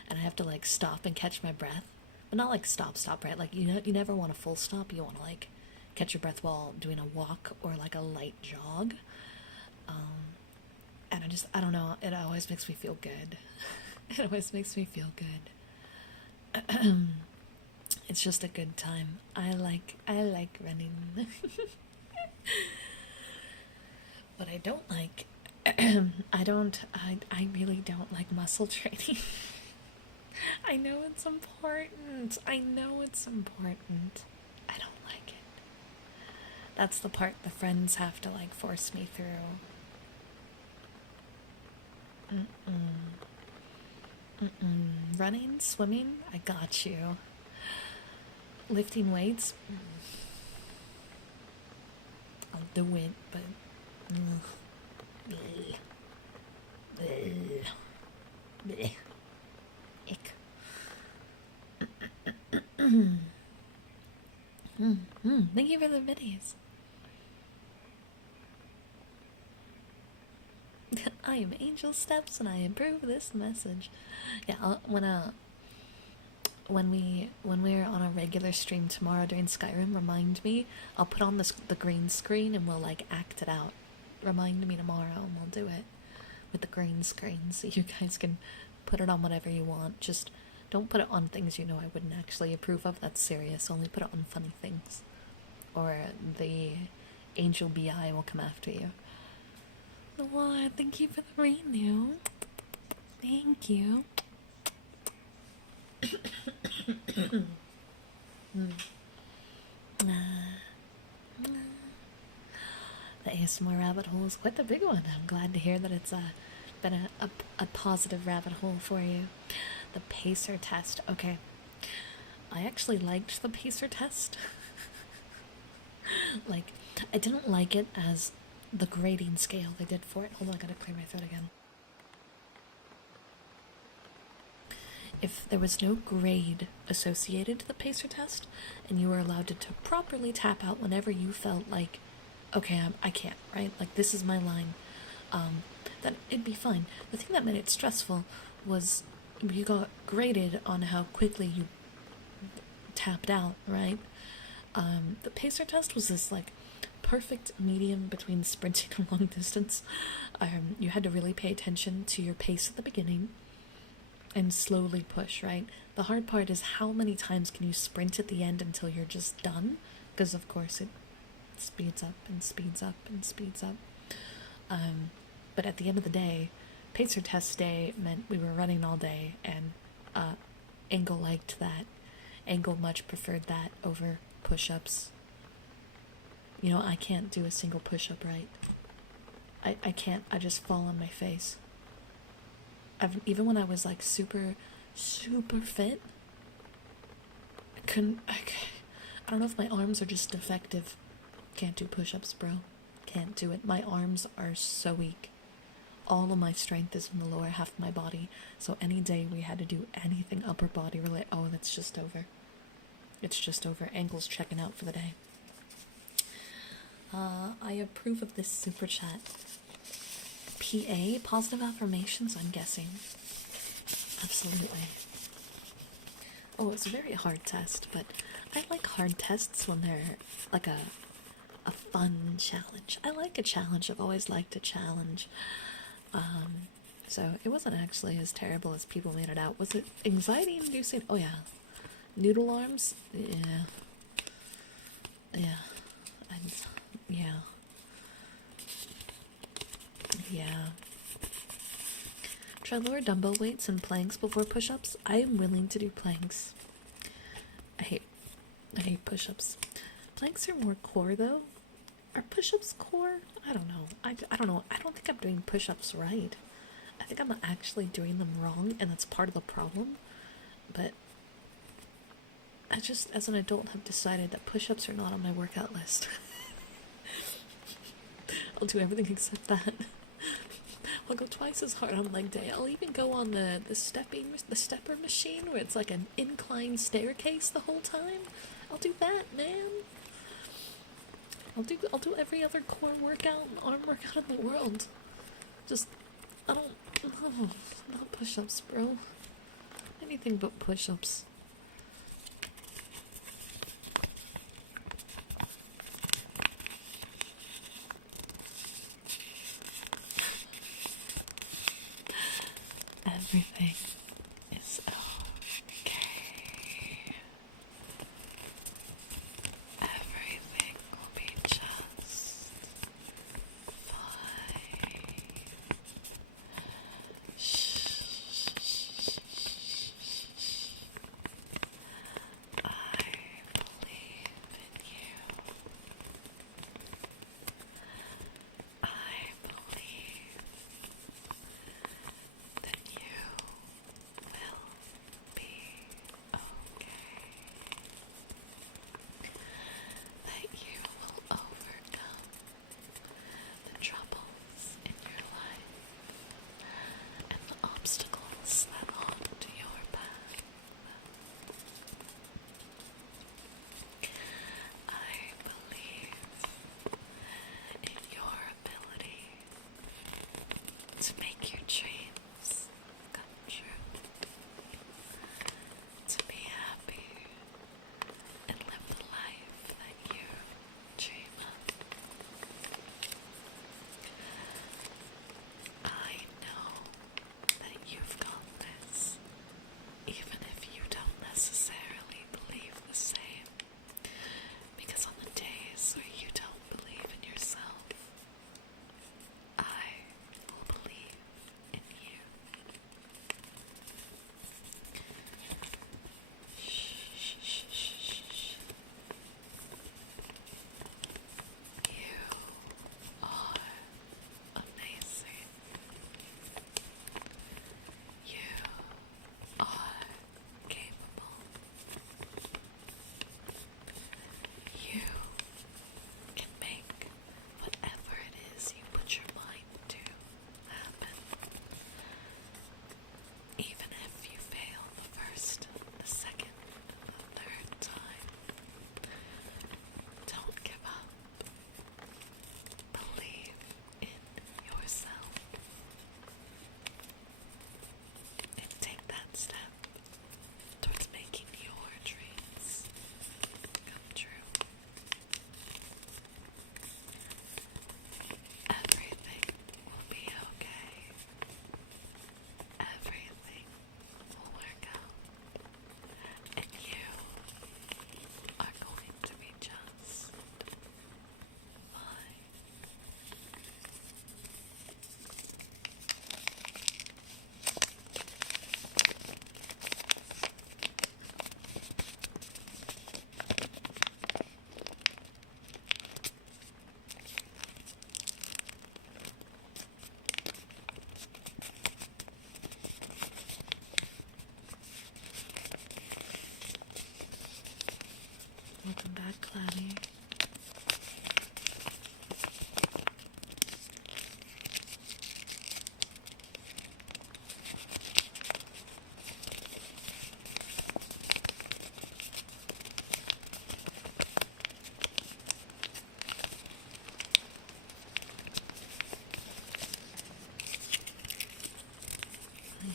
and I have to like stop and catch my breath. But not like stop, right? Like, you never want a full stop. You want to like catch your breath while doing a walk or like a light jog. And I don't know, it always makes me feel good. It always makes me feel good. It's just a good time. I like running. What I don't like, I really don't like muscle training. I know it's important. I don't like it. That's the part the friends have to like force me through. Running, swimming, I got you. Lifting weights, I'll do it, but ick. Thank you for the videos. I am Angel Steps, and I approve this message. Yeah, when we're on a regular stream tomorrow during Skyrim, remind me. I'll put on the green screen and we'll like act it out. Remind me tomorrow and we'll do it with the green screen so you guys can put it on whatever you want. Just don't put it on things you know I wouldn't actually approve of. That's serious. Only put it on funny things, or the Angel BI will come after you. What? Thank you for the renew. Thank you. The ASMR rabbit hole is quite the big one. I'm glad to hear that it's been a positive rabbit hole for you. The pacer test. Okay. I actually liked the pacer test. Like, I didn't like it as the grading scale they did for it. Hold on, I gotta clear my throat again. If there was no grade associated to the pacer test, and you were allowed to properly tap out whenever you felt like, okay, I can't, right? Like, this is my line, then it'd be fine. The thing that made it stressful was you got graded on how quickly you tapped out, right? The pacer test was this, like, perfect medium between sprinting and long distance. You had to really pay attention to your pace at the beginning and slowly push, right? The hard part is how many times can you sprint at the end until you're just done? Because of course it speeds up and speeds up and speeds up. But at the end of the day, pacer test day meant we were running all day, and Angle liked that. Angle much preferred that over push-ups. You know, I can't do a single push-up right. I can't. I just fall on my face. Even when I was like super fit, I don't know if my arms are just defective. Can't do push-ups, bro. Can't do it. My arms are so weak. All of my strength is in the lower half of my body. So any day we had to do anything upper body related, oh, that's just over. It's just over. Ankle's checking out for the day. I approve of this super chat. PA, positive affirmations, I'm guessing. Absolutely. Oh, it's a very hard test, but I like hard tests when they're like a fun challenge. I like a challenge. I've always liked a challenge. So it wasn't actually as terrible as people made it out. Was it anxiety inducing? Oh yeah. Noodle arms? Yeah. Yeah. Yeah. Yeah. Try lower dumbbell weights and planks before push-ups. I am willing to do planks. I hate push-ups. Planks are more core though. Are push-ups core? I don't know. I don't know. I don't think I'm doing push-ups right. I think I'm actually doing them wrong, and that's part of the problem. But I just, as an adult, have decided that push-ups are not on my workout list. I'll do everything except that. I'll go twice as hard on leg day. I'll even go on the stepper machine where it's like an incline staircase the whole time. I'll do that, man. I'll do every other core workout and arm workout in the world. Just, I don't, no, not push-ups, bro. Anything but push-ups. Everything is okay. Everything will be just fine. Shh. I believe in you. I believe that you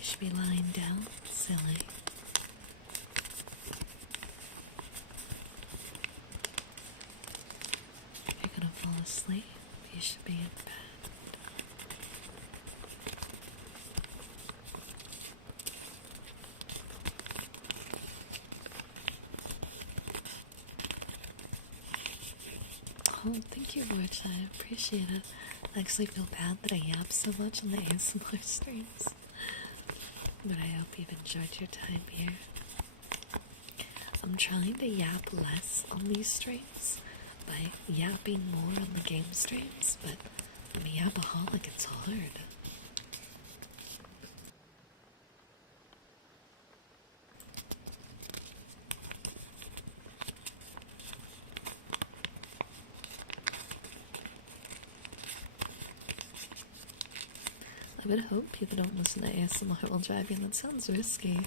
should be lying down, silly. If you're gonna fall asleep, you should be in bed. Oh, thank you, Vorch. I appreciate it. I actually feel bad that I yap so much on the ASMR streams. But I hope you've enjoyed your time here. I'm trying to yap less on these streams by yapping more on the game streams, but I'm a yapaholic, it's hard. I would hope people don't listen to ASMR while driving. That sounds risky.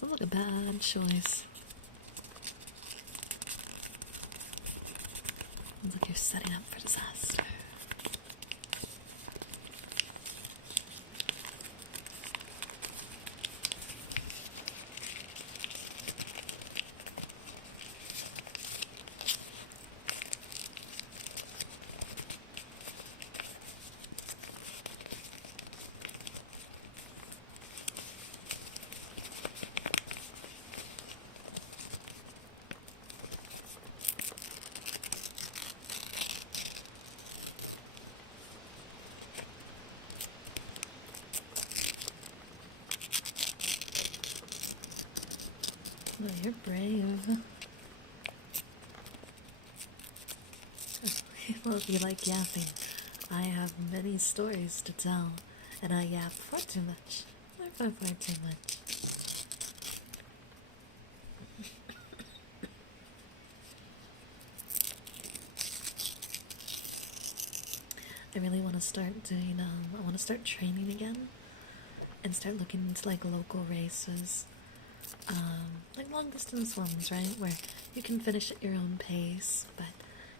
Sounds like a bad choice. Sounds like you're setting up for disaster. Oh, you're brave. Well, if you like yapping, I have many stories to tell, and I yap far too much. Far too much. I really want to start doing, I want to start training again, and start looking into, like, local races. Like long distance ones, right? Where you can finish at your own pace, but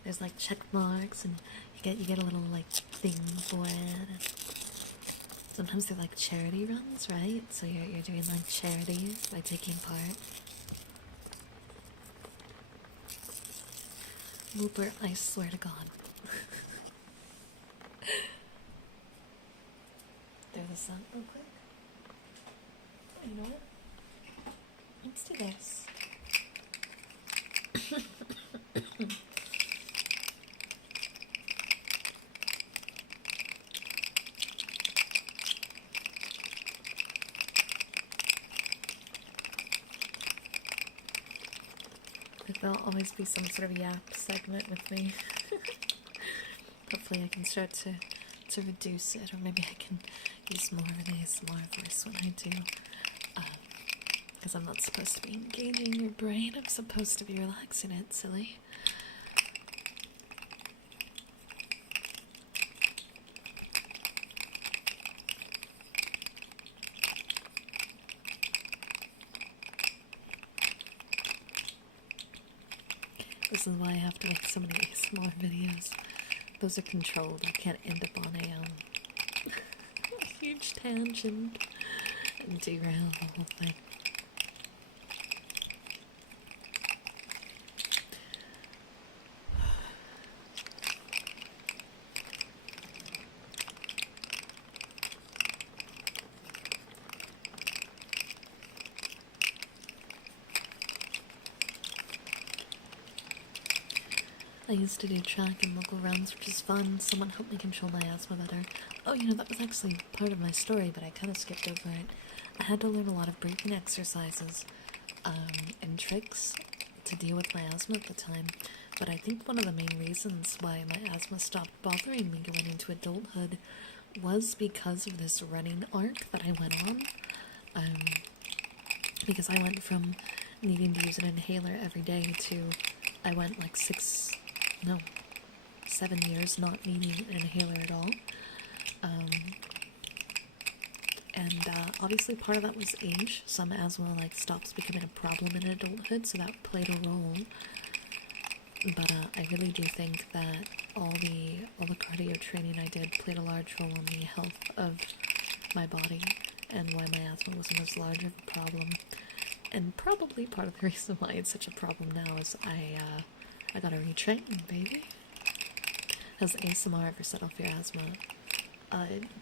there's like check marks and you get a little like thing for it. Sometimes they're like charity runs, right? So you're doing like charities by taking part. Looper, I swear to God. Throw this up real quick. Oh, you know what? Let's do this. There'll always be some sort of yap segment with me. Hopefully I can start to reduce it, or maybe I can use more of an ASMR voice when I do. Because I'm not supposed to be engaging your brain, I'm supposed to be relaxing it, silly. This is why I have to make so many ASMR videos. Those are controlled. I can't end up on a huge tangent and derail the whole thing. I used to do track and local runs, which is fun. Someone helped me control my asthma better. Oh, you know, that was actually part of my story, but I kind of skipped over it. I had to learn a lot of breathing exercises and tricks to deal with my asthma at the time. But I think one of the main reasons why my asthma stopped bothering me going into adulthood was because of this running arc that I went on. Because I went from needing to use an inhaler every day to I went like 7 years not needing an inhaler at all. Obviously part of that was age. Some asthma like stops becoming a problem in adulthood, so that played a role. But I really do think that all the cardio training I did played a large role in the health of my body and why my asthma wasn't as large of a problem. And probably part of the reason why it's such a problem now is I gotta retrain, baby. Has ASMR ever set off your asthma?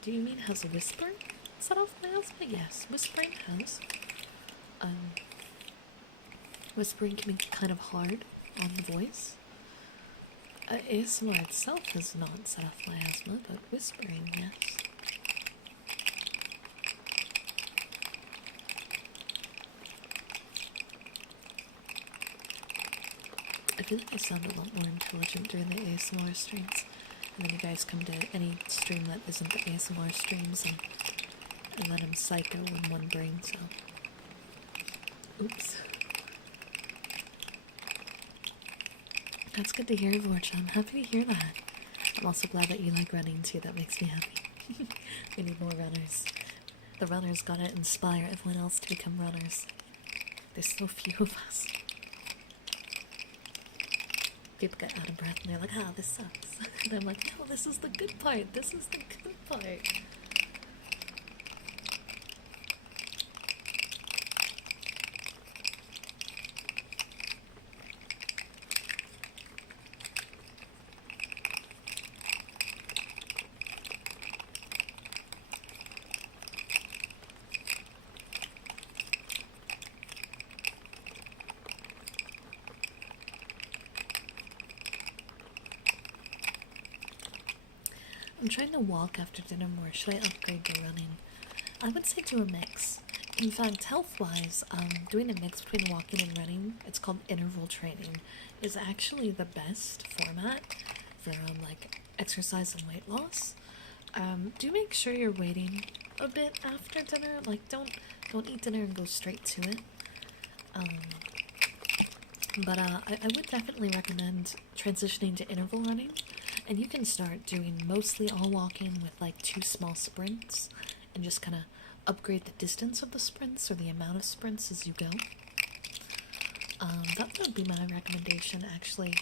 Do you mean has whispering set off my asthma? Yes, whispering has. Whispering can be kind of hard on the voice. ASMR itself has not set off my asthma, but whispering, yes. I feel like I sound a lot more intelligent during the ASMR streams. And then you guys come to any stream that isn't the ASMR streams, and then I'm psycho in one brain cell. Oops. That's good to hear, Vorcha. I'm happy to hear that. I'm also glad that you like running too. That makes me happy. We need more runners. The runners gotta inspire everyone else to become runners. There's so few of us. People get out of breath and they're like, ah, this sucks. And I'm like, no, this is the good part. This is the good part. I'm trying to walk after dinner more. Should I upgrade to running? I would say do a mix. In fact, health-wise, doing a mix between walking and running, it's called interval training, is actually the best format for like exercise and weight loss. Do make sure you're waiting a bit after dinner. Like don't eat dinner and go straight to it. But I would definitely recommend transitioning to interval running. And you can start doing mostly all walking with like 2 small sprints and just kind of upgrade the distance of the sprints or the amount of sprints as you go. That would be my recommendation, actually.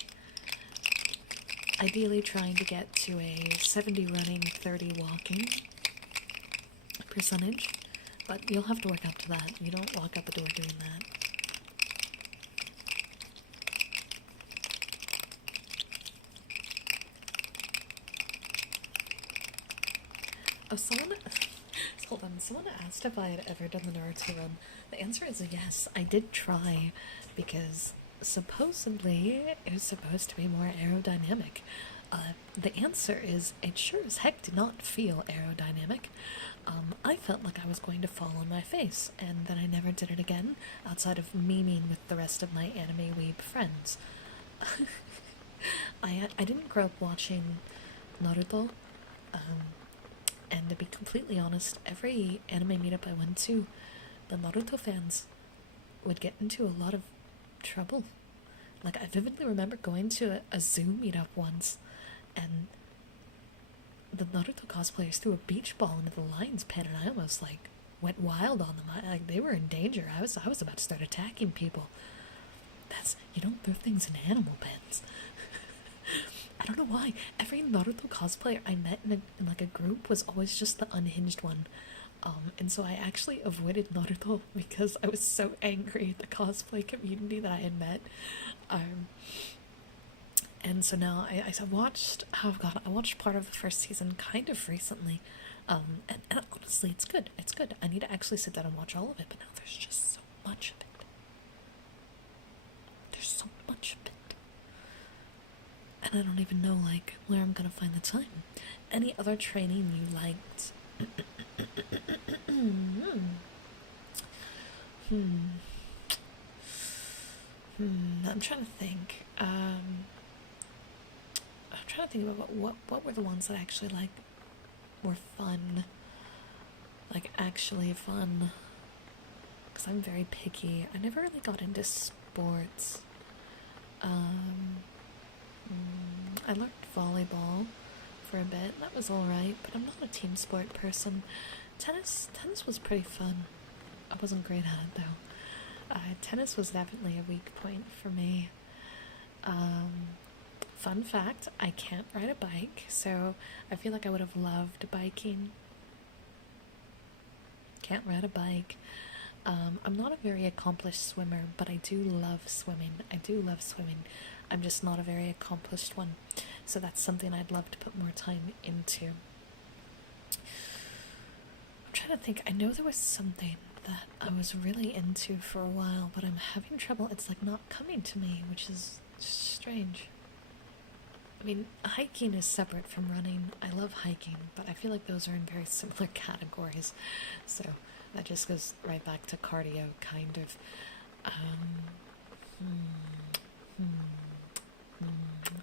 Ideally trying to get to a 70 running, 30 walking percentage, but you'll have to work up to that. You don't walk out the door doing that. Oh, someone asked if I had ever done the Naruto run. The answer is yes, I did try, because supposedly it was supposed to be more aerodynamic. The answer is it sure as heck did not feel aerodynamic. I felt like I was going to fall on my face, and then I never did it again, outside of memeing with the rest of my anime weeb friends. I didn't grow up watching Naruto, and to be completely honest, every anime meetup I went to, the Naruto fans would get into a lot of trouble. Like, I vividly remember going to a Zoom meetup once, and the Naruto cosplayers threw a beach ball into the lion's pen, and I almost, like, went wild on them. They were in danger. I was about to start attacking people. You don't throw things in animal pens. I don't know why. Every Naruto cosplayer I met in like a group was always just the unhinged one. And so I actually avoided Naruto because I was so angry at the cosplay community that I had met. And so now I watched, oh god, I watched part of the first season kind of recently. And honestly, it's good. It's good. I need to actually sit down and watch all of it, but now there's just so much of it. There's so much of it. And I don't even know, like, where I'm gonna find the time. Any other training you liked? I'm trying to think. I'm trying to think about what were the ones that actually, like, were fun. Like, actually fun. Because I'm very picky. I never really got into sports. I learned volleyball for a bit. That was alright, but I'm not a team sport person. Tennis was pretty fun. I wasn't great at it, though. Tennis was definitely a weak point for me. Fun fact, I can't ride a bike, so I feel like I would have loved biking. can't ride a bike. I'm not a very accomplished swimmer, but I do love swimming. I'm just not a very accomplished one. So that's something I'd love to put more time into. I'm trying to think. I know there was something that I was really into for a while, but I'm having trouble. It's like not coming to me, which is just strange. I mean, hiking is separate from running. I love hiking, but I feel like those are in very similar categories. So that just goes right back to cardio, kind of.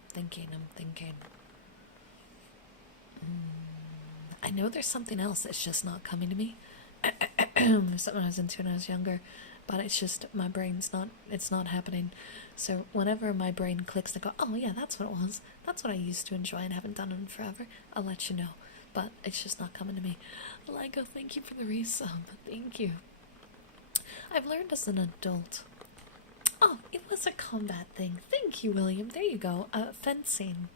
I'm thinking. I know there's something else that's just not coming to me. There's something I was into when I was younger, but it's just my brain's not, it's not happening. So whenever my brain clicks, I go, oh yeah, that's what it was. That's what I used to enjoy and haven't done in forever. I'll let you know. But it's just not coming to me. Lego, thank you for the resub. Thank you. I've learned as an adult. Oh, it was a combat thing. Thank you, William. There you go. Fencing.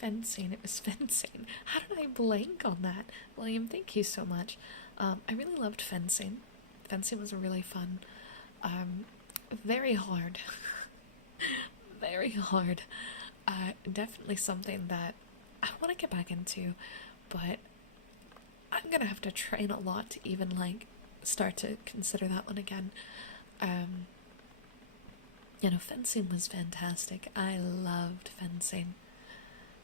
It was fencing. How did I blank on that? William, thank you so much. I really loved fencing. Fencing was really fun. Very hard. Very hard. Definitely something that I want to get back into, but I'm gonna have to train a lot to even like start to consider that one again. Fencing was fantastic. I loved fencing.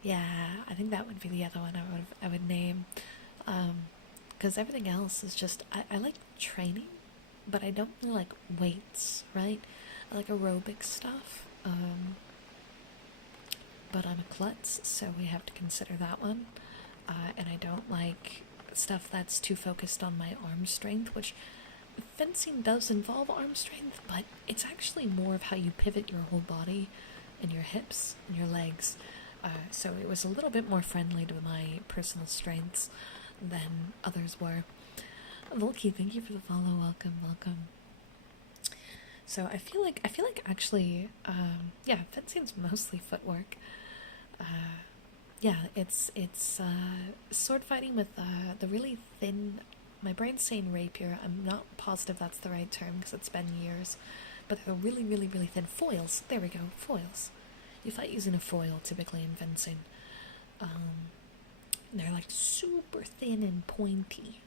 Yeah, I think that would be the other one I would name. Because everything else is just, I like training, but I don't really like weights, right? I like aerobic stuff. But I'm a klutz, so we have to consider that one. And I don't like stuff that's too focused on my arm strength, which fencing does involve arm strength, but it's actually more of how you pivot your whole body and your hips and your legs. So it was a little bit more friendly to my personal strengths than others were. Volky, thank you for the follow. Welcome. So I feel like actually, fencing's mostly footwork. It's sword fighting with the really thin. My brain's saying rapier. I'm not positive that's the right term because it's been years, but they're really, really, really thin foils. There we go, foils. You fight using a foil typically in fencing. They're like super thin and pointy.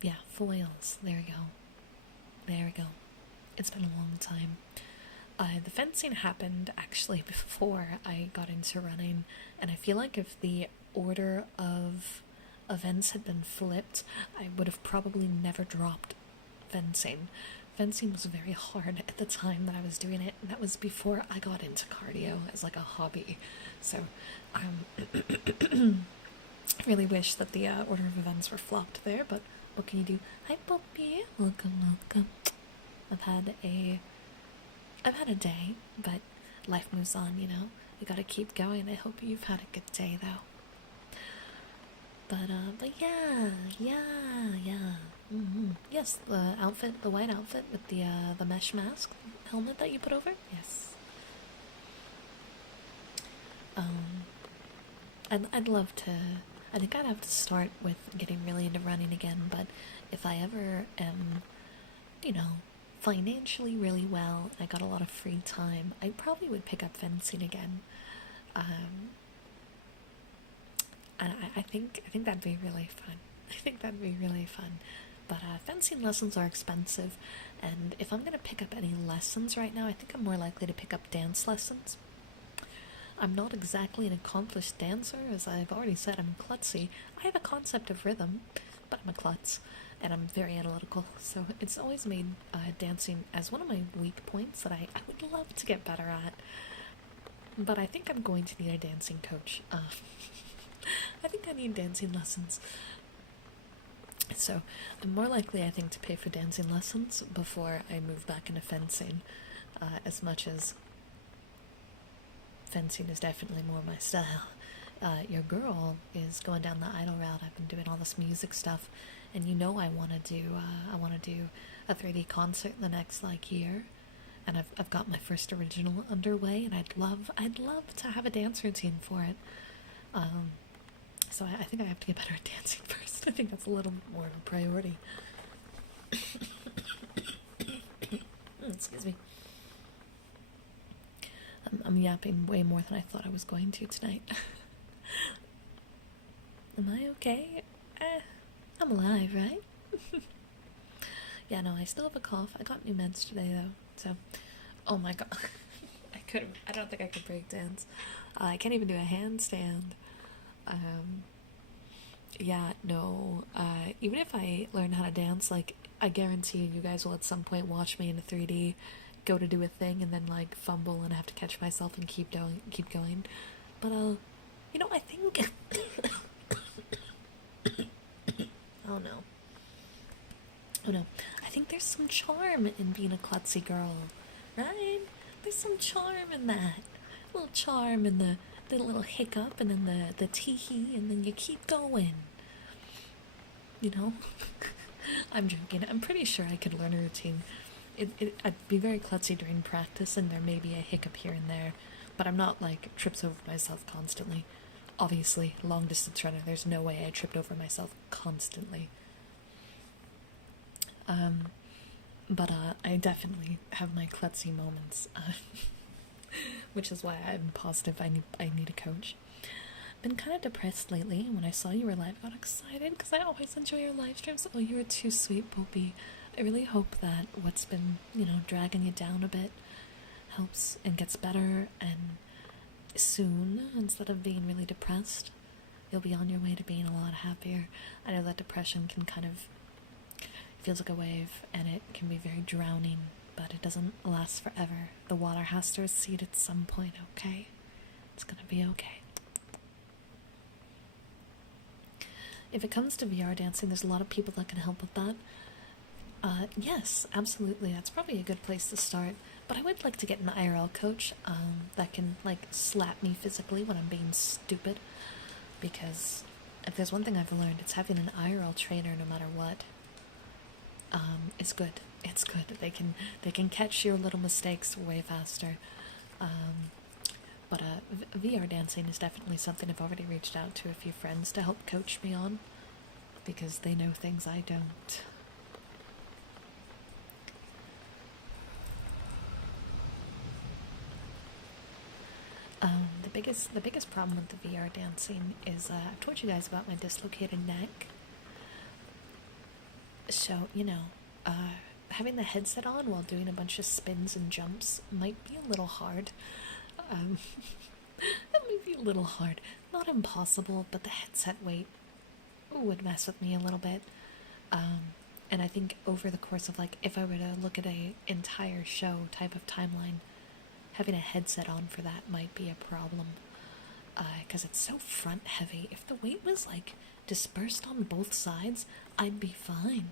Yeah, foils. There we go. It's been a long time. The fencing happened actually before I got into running, and I feel like if the order of events had been flipped, I would have probably never dropped fencing. Fencing was very hard at the time that I was doing it, and that was before I got into cardio as like a hobby. So I really wish that the order of events were flopped there, but what can you do? Hi Poppy, welcome. I've had a day, but life moves on, you know. You gotta keep going. I hope you've had a good day though. But yeah. Yes, the outfit, the white outfit with the mesh mask helmet that you put over. Yes. I'd love to. I think I'd have to start with getting really into running again. But if I ever am, financially really well, I got a lot of free time, I probably would pick up fencing again. And I think that'd be really fun. But fencing lessons are expensive, and if I'm gonna pick up any lessons right now, I think I'm more likely to pick up dance lessons. I'm not exactly an accomplished dancer, as I've already said. I'm klutzy. I have a concept of rhythm, but I'm a klutz, and I'm very analytical, so it's always made dancing as one of my weak points that I would love to get better at. But I think I'm going to need a dancing coach. I think I need dancing lessons. So I'm more likely, I think, to pay for dancing lessons before I move back into fencing, as much as fencing is definitely more my style. Your girl is going down the idol route. I've been doing all this music stuff, and I want to do a 3D concert in the next year, and I've got my first original underway, and I'd love to have a dance routine for it. So I think I have to get better at dancing first. I think that's a little more of a priority. Excuse me. I'm yapping way more than I thought I was going to tonight. Am I okay? I'm alive, right? Yeah, no, I still have a cough. I got new meds today, though. So, oh my god. I don't think I could break dance. I can't even do a handstand. Yeah, no. Even if I learn how to dance, like, I guarantee you guys will at some point watch me in a 3D, go to do a thing, and then, like, fumble and have to catch myself and keep going. But, you know, I think... Oh no. Oh no. I think there's some charm in being a klutzy girl, right? There's some charm in that. A little charm in the little hiccup and then the tee-hee and then you keep going. You know? I'm joking. I'm pretty sure I could learn a routine. I'd be very klutzy during practice and there may be a hiccup here and there, but I'm not like trips over myself constantly. Obviously, long distance runner, there's no way I tripped over myself constantly. But I definitely have my klutzy moments, which is why I'm positive I need a coach. Been kind of depressed lately. When I saw you were live, I got excited because I always enjoy your live streams. Oh, you were too sweet, Poppy. I really hope that what's been, you know, dragging you down a bit helps and gets better, and soon, instead of being really depressed, you'll be on your way to being a lot happier. I know that depression can kind of feels like a wave and it can be very drowning, but it doesn't last forever. The water has to recede at some point, okay? It's gonna be okay. If it comes to VR dancing, there's a lot of people that can help with that. Yes, absolutely. That's probably a good place to start. But I would like to get an IRL coach that can, like, slap me physically when I'm being stupid. Because if there's one thing I've learned, it's having an IRL trainer no matter what. It's good. It's good. They can catch your little mistakes way faster. But VR dancing is definitely something I've already reached out to a few friends to help coach me on, because they know things I don't. The biggest problem with the VR dancing is I've told you guys about my dislocated neck. So, you know, having the headset on while doing a bunch of spins and jumps might be a little hard. That might be a little hard. Not impossible, but the headset weight would mess with me a little bit. And I think over the course of, like, if I were to look at a entire show type of timeline, having a headset on for that might be a problem. Because it's so front heavy. If the weight was, like, dispersed on both sides, I'd be fine.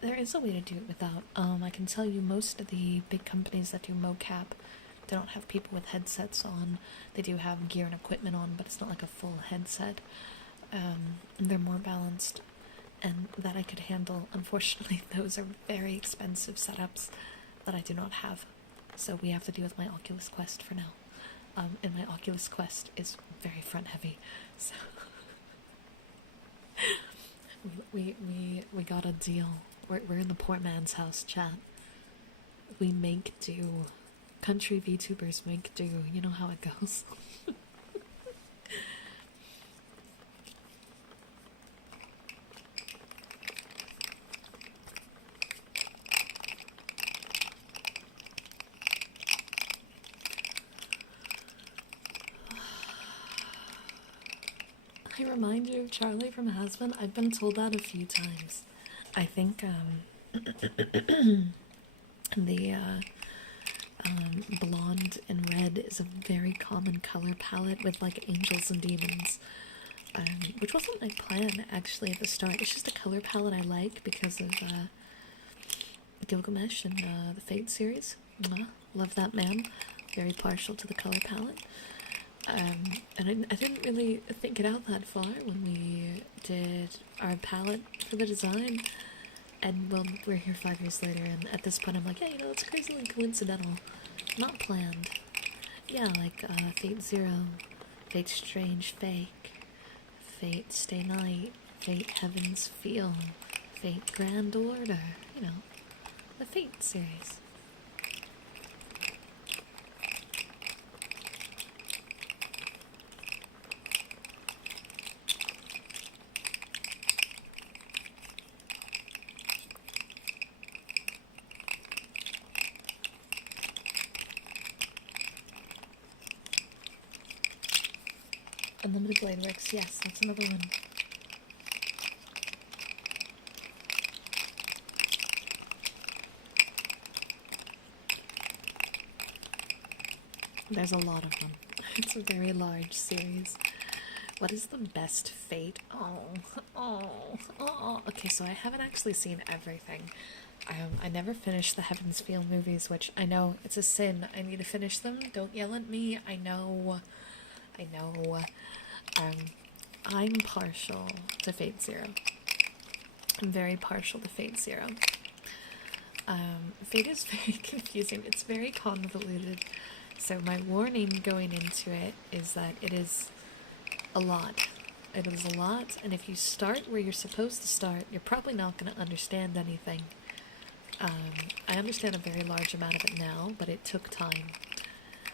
There is a way to do it without. I can tell you most of the big companies that do mocap, they don't have people with headsets on. They do have gear and equipment on, but it's not like a full headset. They're more balanced, and that I could handle. Unfortunately, those are very expensive setups that I do not have. So we have to deal with my Oculus Quest for now. And my Oculus Quest is very front heavy, so we got a deal. We're in the poor man's house, chat. We make do. Country VTubers make do. You know how it goes. I remind you of Charlie from Hasbin. I've been told that a few times. I think the blonde and red is a very common color palette with, like, angels and demons, which wasn't my plan actually at the start. It's just a color palette I like because of Gilgamesh and the Fate series. Love that man. Very partial to the color palette. And I didn't really think it out that far when we did our palette for the design. And, well, we're here 5 years later, and at this point I'm like, yeah, you know, it's crazily coincidental. Not planned. Yeah, like, Fate Zero, Fate Strange, Fake, Fate Stay Night, Fate Heaven's Feel, Fate Grand Order, you know, the Fate series. Unlimited Blade Works, yes, that's another one. There's a lot of them. It's a very large series. What is the best Fate? Okay, so I haven't actually seen everything. I never finished the Heaven's Feel movies, which I know it's a sin. I need to finish them. Don't yell at me. I know. I'm partial to Fate Zero. I'm very partial to Fate Zero. Fate is very confusing. It's very convoluted. So my warning going into it is that it is a lot. It is a lot, and if you start where you're supposed to start, you're probably not going to understand anything. I understand a very large amount of it now, but it took time.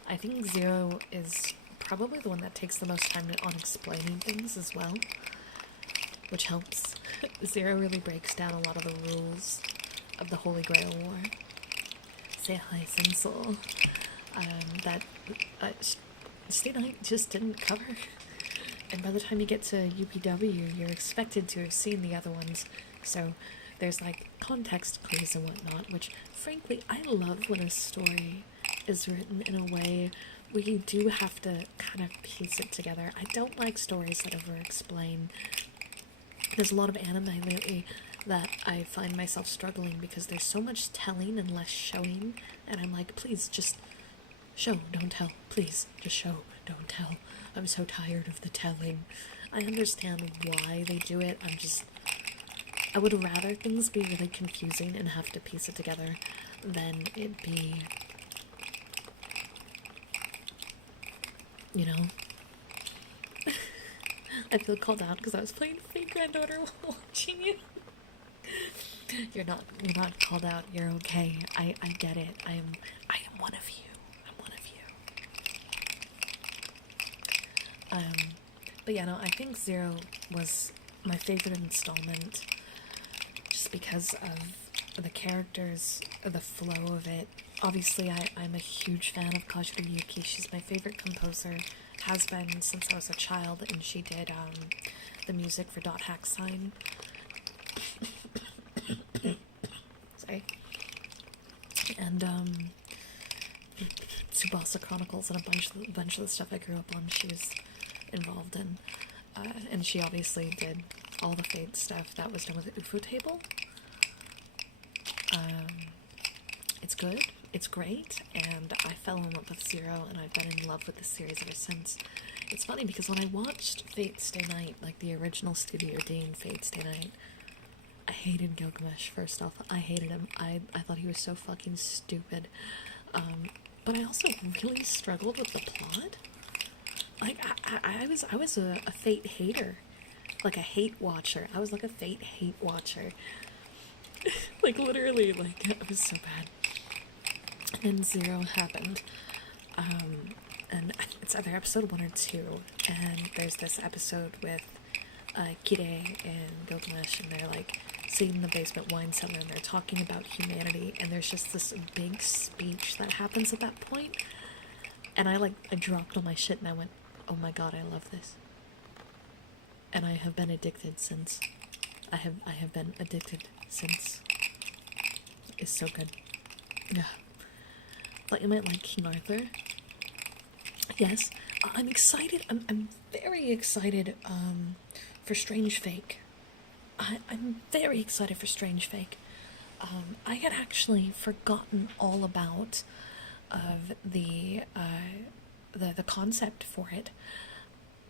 I think Zero is probably the one that takes the most time on explaining things as well, which helps. Zero really breaks down a lot of the rules of the Holy Grail War. Say hi, Sinsel. That Stay Night just didn't cover. And by the time you get to UPW, you're expected to have seen the other ones. So there's like context clues and whatnot, which frankly I love when a story is written in a way where you do have to kind of piece it together. I don't like stories that over-explain. There's a lot of anime lately that I find myself struggling because there's so much telling and less showing, and I'm like, please just show, don't tell. Please, just show, don't tell. I'm so tired of the telling. I understand why they do it, I would rather things be really confusing and have to piece it together than it be, you know. I feel called out because I was playing Fate Granddaughter while watching you. You're not called out, you're okay. I get it. I am one of you. But yeah, no, I think Zero was my favorite installment just because of the characters, the flow of it. Obviously, I'm a huge fan of Kajuru Yuki. She's my favorite composer, has been since I was a child, and she did the music for Dot Hack Sign. Sorry. And Tsubasa Chronicles and a bunch of the stuff I grew up on, she was involved in. And she obviously did all the Fate stuff that was done with the UFO table. It's good, it's great, and I fell in love with Zero, and I've been in love with the series ever since. It's funny because when I watched Fate Stay Night, like the original Studio Dean Fate Stay Night, I hated Gilgamesh. First off, I hated him. I thought he was so fucking stupid. But I also really struggled with the plot. Like, I was a Fate hater. Like a hate watcher. I was like a Fate hate watcher. Like, literally, like, it was so bad. And then Zero happened. And it's either episode 1 or 2. And there's this episode with Cutie and Gilgamesh, and they're like sitting in the basement wine cellar, and they're talking about humanity, and there's just this big speech that happens at that point, and I dropped all my shit, and I went, oh my god, I love this. And I have been addicted since. I have been addicted since. It's so good. Yeah. Thought you might like King Arthur. Yes. I'm excited. I'm very excited for Strange Fake. I'm very excited for Strange Fake. I had actually forgotten all about the concept for it,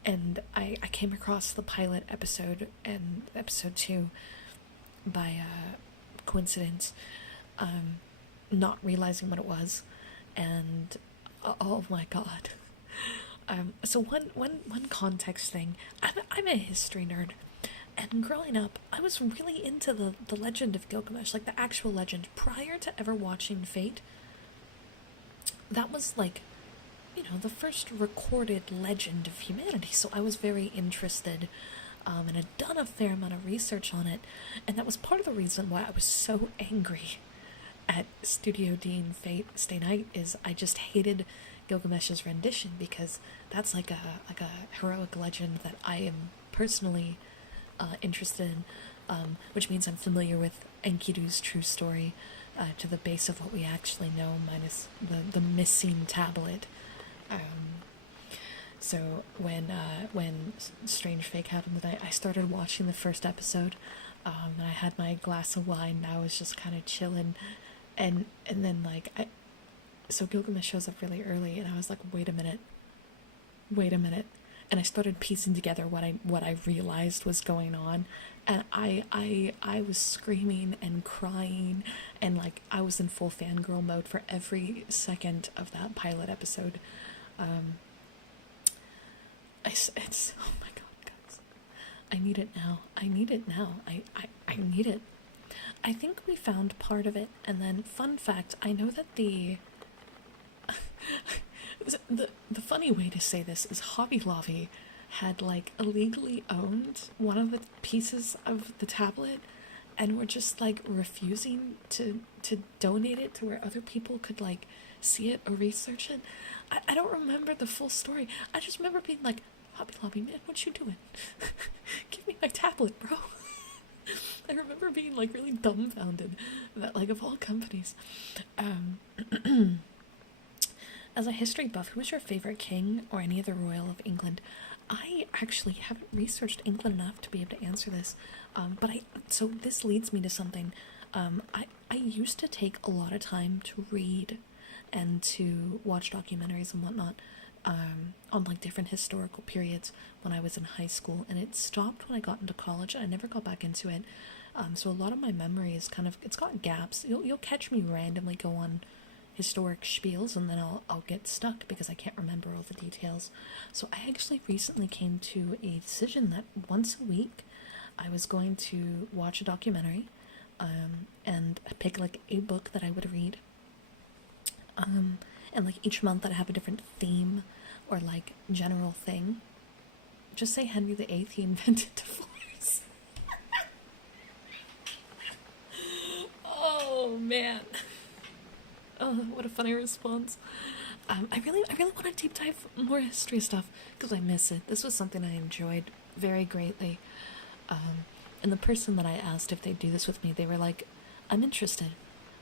and I came across the pilot episode and episode 2 by coincidence, not realizing what it was, and oh my god, So one context thing. I'm a history nerd, and growing up, I was really into the legend of Gilgamesh, like the actual legend. Prior to ever watching Fate, that was like, the first recorded legend of humanity. So I was very interested, and had done a fair amount of research on it, and that was part of the reason why I was so angry at Studio Dean Fate Stay Night. Is I just hated Gilgamesh's rendition, because that's like a heroic legend that I am personally interested in, which means I'm familiar with Enkidu's true story to the base of what we actually know, minus the missing tablet. So when Strange Fake happened tonight, I started watching the first episode, and I had my glass of wine, and I was just kind of chilling, and then like so Gilgamesh shows up really early, and I was like, wait a minute, and I started piecing together what I realized was going on, and I was screaming and crying, and like I was in full fangirl mode for every second of that pilot episode. It's oh my god, guys, I need it now. I need it. I think we found part of it, and then fun fact, I know that the funny way to say this is Hobby Lobby had like illegally owned one of the pieces of the tablet, and were just like refusing to donate it to where other people could like see it or research it. I don't remember the full story. I just remember being like, Hobby Lobby, man, what you doing? Give me my tablet, bro. I remember being like really dumbfounded that, like, of all companies. As a history buff, who is your favorite king or any other royal of England? I actually haven't researched England enough to be able to answer this, so this leads me to something. I used to take a lot of time to read and to watch documentaries and whatnot, on like different historical periods when I was in high school, and it stopped when I got into college, and I never got back into it. So a lot of my memory is it's got gaps. You'll catch me randomly go on historic spiels, and then I'll get stuck because I can't remember all the details. So I actually recently came to a decision that once a week I was going to watch a documentary, and pick like a book that I would read, and like each month I'd have a different theme or like general thing. Just say Henry VIII, he invented divorce. Oh man. Oh, what a funny response. I really want to deep dive more history stuff because I miss it. This was something I enjoyed very greatly. And the person that I asked if they'd do this with me, they were like, I'm interested,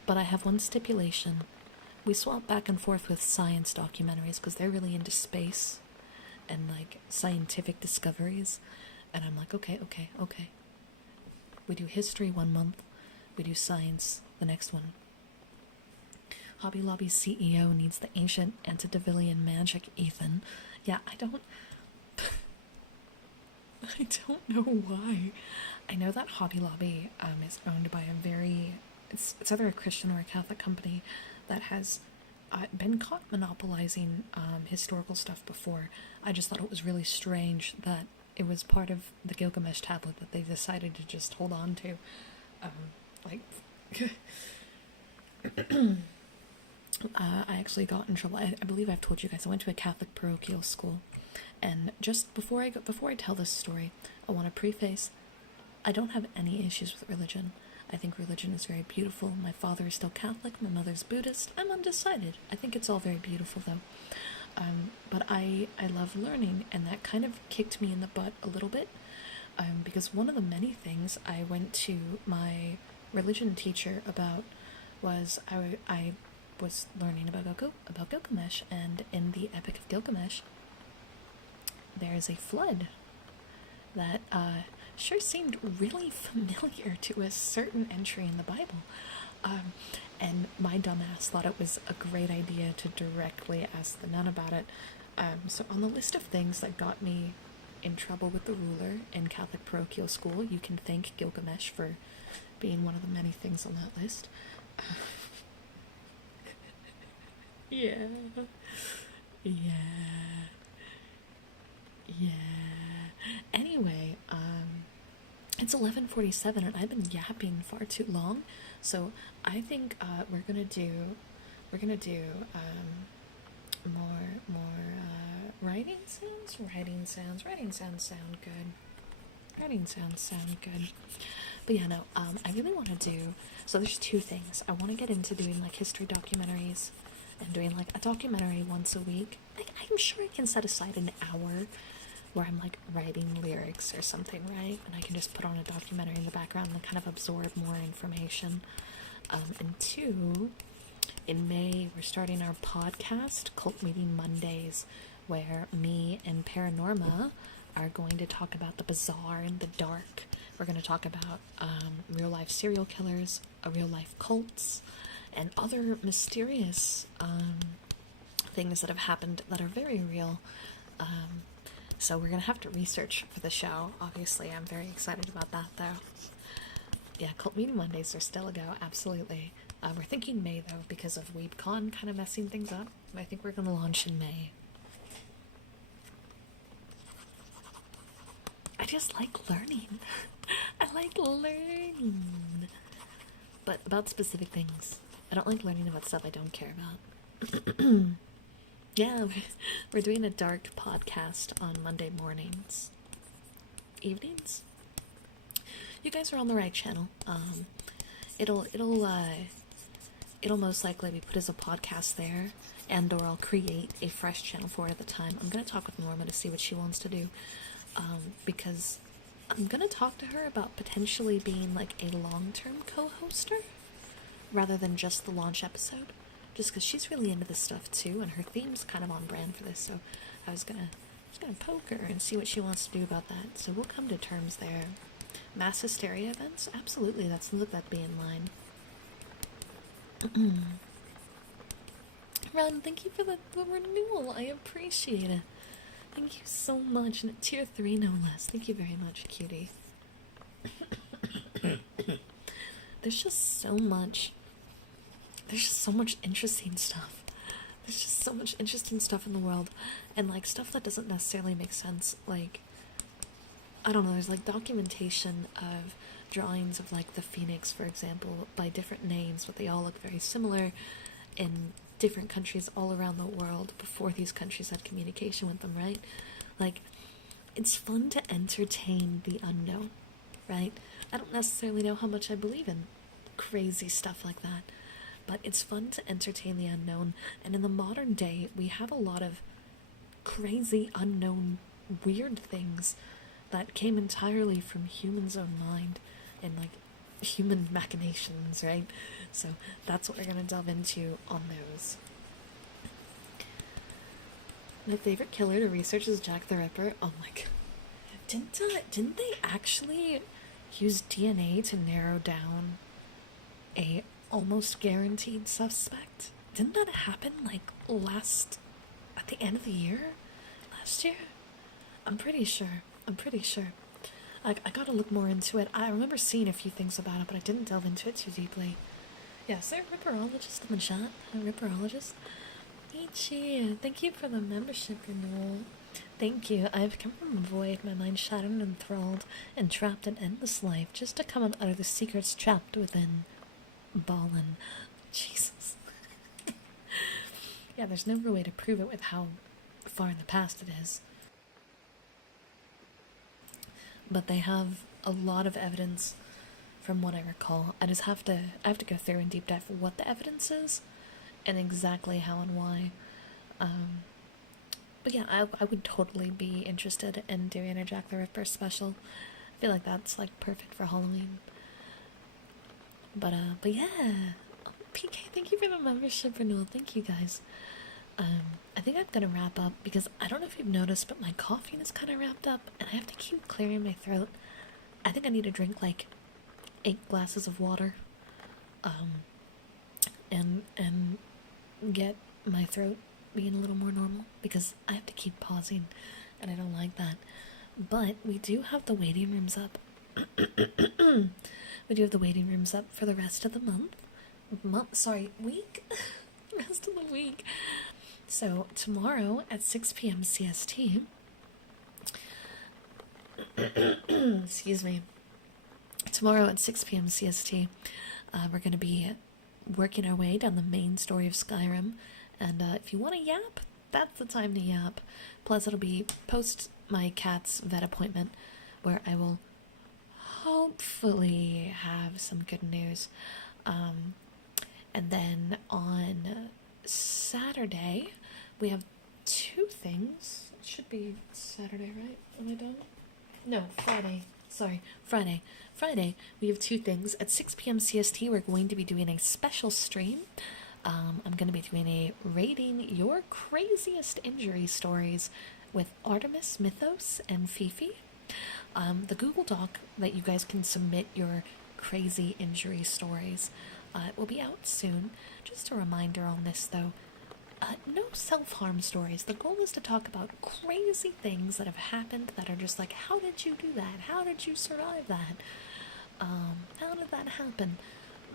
but I have one stipulation. We swap back and forth with science documentaries because they're really into space and like scientific discoveries. And I'm like, okay. We do history one month, we do science the next one. Hobby Lobby's CEO needs the ancient antediluvian magic, Ethan. Yeah, I don't know why. I know that Hobby Lobby is owned by a very, it's either a Christian or a Catholic company that has been caught monopolizing historical stuff before. I just thought it was really strange that it was part of the Gilgamesh tablet that they decided to just hold on to. I actually got in trouble. I believe I've told you guys I went to a Catholic parochial school, and just before I tell this story, I want to preface, I don't have any issues with religion. I think religion is very beautiful. My father is still Catholic, my mother's Buddhist. I'm undecided. I think it's all very beautiful though. But I love learning, and that kind of kicked me in the butt a little bit, because one of the many things I went to my religion teacher about was I was learning about Gilgamesh, and in the Epic of Gilgamesh, there is a flood that sure seemed really familiar to a certain entry in the Bible. And my dumbass thought it was a great idea to directly ask the nun about it. So on the list of things that got me in trouble with the ruler in Catholic parochial school, you can thank Gilgamesh for being one of the many things on that list. Yeah. Anyway, it's 11:47 and I've been yapping far too long, so I think we're gonna do more writing sounds. Writing sounds sound good. Writing sounds sound good. But yeah, no, I really want to do, so there's two things. I want to get into doing like history documentaries and doing like a documentary once a week. I'm sure I can set aside an hour where I'm like writing lyrics or something, right? And I can just put on a documentary in the background and kind of absorb more information. And two, in May, we're starting our podcast, Cult Meeting Mondays, where me and Paranorma are going to talk about the bizarre and the dark. We're going to talk about real life serial killers, real life cults, and other mysterious things that have happened that are very real. So we're going to have to research for the show. Obviously, I'm very excited about that, though. Yeah, Cult Meeting Mondays are still a go, absolutely. We're thinking May, though, because of WeebCon kind of messing things up. I think we're going to launch in May. I just like learning. I like learning. But about specific things. I don't like learning about stuff I don't care about. Yeah, we're doing a dark podcast on Monday mornings. Evenings? You guys are on the right channel. It'll most likely be put as a podcast there, and or I'll create a fresh channel for it at the time. I'm gonna talk with Norma to see what she wants to do, because I'm gonna talk to her about potentially being like a long-term co-hoster rather than just the launch episode, just because she's really into this stuff too, and her theme's kind of on brand for this. So I was gonna poke her and see what she wants to do about that. So we'll come to terms there. Mass hysteria events? Absolutely, that'd be in line. Ron, thank you for the renewal. I appreciate it. Thank you so much. And tier 3, no less. Thank you very much, Cutie. There's just so much interesting stuff. There's just so much interesting stuff in the world. And, like, stuff that doesn't necessarily make sense. Like, I don't know, there's, like, documentation of drawings of, like, the phoenix, for example, by different names, but they all look very similar in different countries all around the world before these countries had communication with them, right? Like, it's fun to entertain the unknown, right? I don't necessarily know how much I believe in crazy stuff like that, but it's fun to entertain the unknown. And in the modern day, we have a lot of crazy, unknown, weird things that came entirely from humans' own mind and, like, human machinations, right? So that's what we're gonna delve into on those. My favorite killer to research is Jack the Ripper. Oh my god. Didn't they actually use DNA to narrow down a almost guaranteed suspect? Didn't that happen, like, at the end of the year? Last year? I'm pretty sure. I gotta look more into it. I remember seeing a few things about it, but I didn't delve into it too deeply. Yeah, is there a ripperologist in the chat? A ripperologist? Ichi, thank you for the membership renewal. Thank you. I've come from a void, my mind shattered and enthralled, and trapped in endless life, just to come and utter the secrets trapped within. Ballin'. Jesus. Yeah, there's no real way to prove it with how far in the past it is. But they have a lot of evidence from what I recall. I have to go through and deep dive what the evidence is and exactly how and why. But yeah, I would totally be interested in doing a Jack the Ripper special. I feel like that's, like, perfect for Halloween. But yeah. PK, thank you for the membership renewal. Thank you, guys. I think I'm gonna wrap up because I don't know if you've noticed, but my coughing is kind of wrapped up and I have to keep clearing my throat. I think I need to drink, like, 8 glasses of water, and get my throat being a little more normal because I have to keep pausing and I don't like that. But we do have the waiting rooms up. We do have the waiting rooms up for the rest of the week. Rest of the week. So tomorrow at 6 p.m. CST, Excuse me. Tomorrow at 6 p.m. CST, we're going to be working our way down the main story of Skyrim. And if you want to yap, that's the time to yap. Plus, it'll be post my cat's vet appointment, where I will hopefully have some good news. And then on Saturday, we have two things. It should be Saturday, right? Am I done? No, Friday. Sorry, Friday. Friday, we have two things. At 6 p.m. CST, we're going to be doing a special stream. I'm going to be doing a rating your craziest injury stories with Artemis, Mythos, and Fifi. The Google Doc that you guys can submit your crazy injury stories will be out soon. Just a reminder on this, though. No self-harm stories. The goal is to talk about crazy things that have happened that are just like, how did you do that? How did you survive that? How did that happen?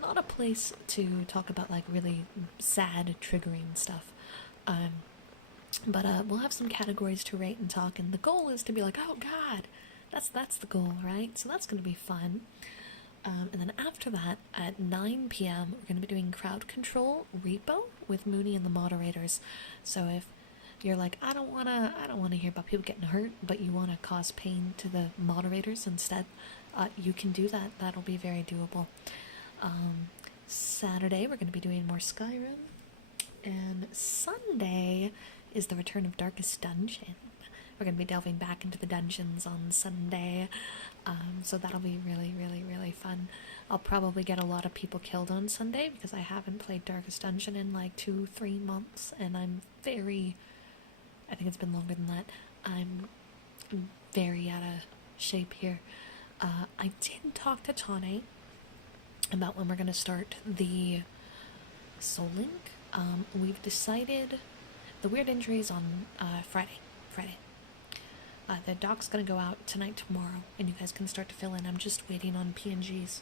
Not a place to talk about like really sad, triggering stuff. But we'll have some categories to rate and talk, and the goal is to be like, oh god, that's the goal, right? So that's going to be fun. And then after that, at 9 p.m., we're going to be doing crowd control repo with Mooney and the moderators. So if you're like, I don't want to hear about people getting hurt, but you want to cause pain to the moderators instead, you can do that. That'll be very doable. Saturday, we're going to be doing more Skyrim. And Sunday is the return of Darkest Dungeon. We're going to be delving back into the dungeons on Sunday. So that'll be really, really, really fun. I'll probably get a lot of people killed on Sunday because I haven't played Darkest Dungeon in like 2-3 months. And I think it's been longer than that. I'm very out of shape here. I did talk to Tane about when we're going to start the Soul Link. We've decided the weird injuries on Friday. The doc's gonna go out tonight, tomorrow, and you guys can start to fill in. I'm just waiting on PNGs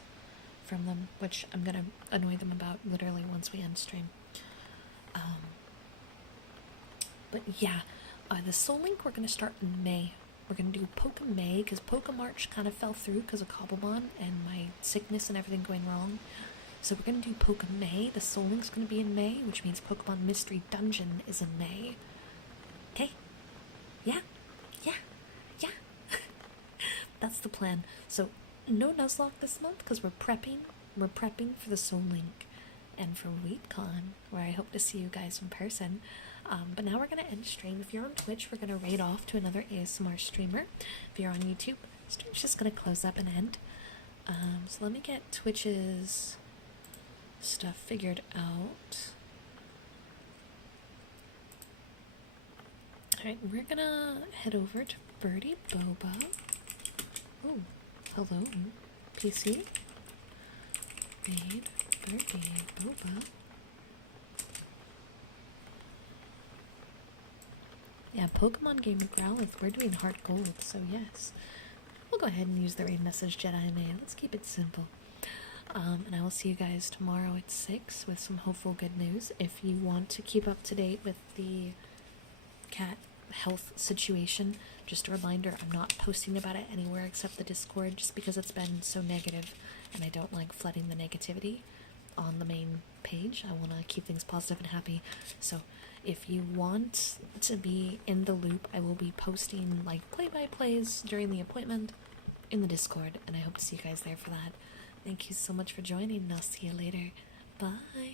from them, which I'm gonna annoy them about literally once we end stream. But yeah, the Soul Link we're gonna start in May. We're gonna do Poke May, because Poke March kind of fell through because of Cobblemon and my sickness and everything going wrong. So we're gonna do Poke May. The Soul Link's gonna be in May, which means Pokemon Mystery Dungeon is in May. Okay? Yeah. That's the plan. So no Nuzlocke this month because we're prepping for the Soul Link and for WeebCon, where I hope to see you guys in person. But now we're gonna end stream. If you're on Twitch, we're gonna raid off to another ASMR streamer. If you're on YouTube, stream's just gonna close up and end. So let me get Twitch's stuff figured out. Alright, we're gonna head over to Birdie Boba. Oh, hello, PC. Read Birdie Boba. Yeah, Pokemon Game of Growlithe, we're doing Heart Gold, so yes. We'll go ahead and use the raid message Jedi May. Let's keep it simple. And I will see you guys tomorrow at 6 with some hopeful good news. If you want to keep up to date with the cat health situation, just a reminder, I'm not posting about it anywhere except the Discord, just because it's been so negative and I don't like flooding the negativity on the main page. I want to keep things positive and happy. So if you want to be in the loop, I will be posting like play-by-plays during the appointment in the Discord, and I hope to see you guys there for that. Thank you so much for joining, and I'll see you later. Bye.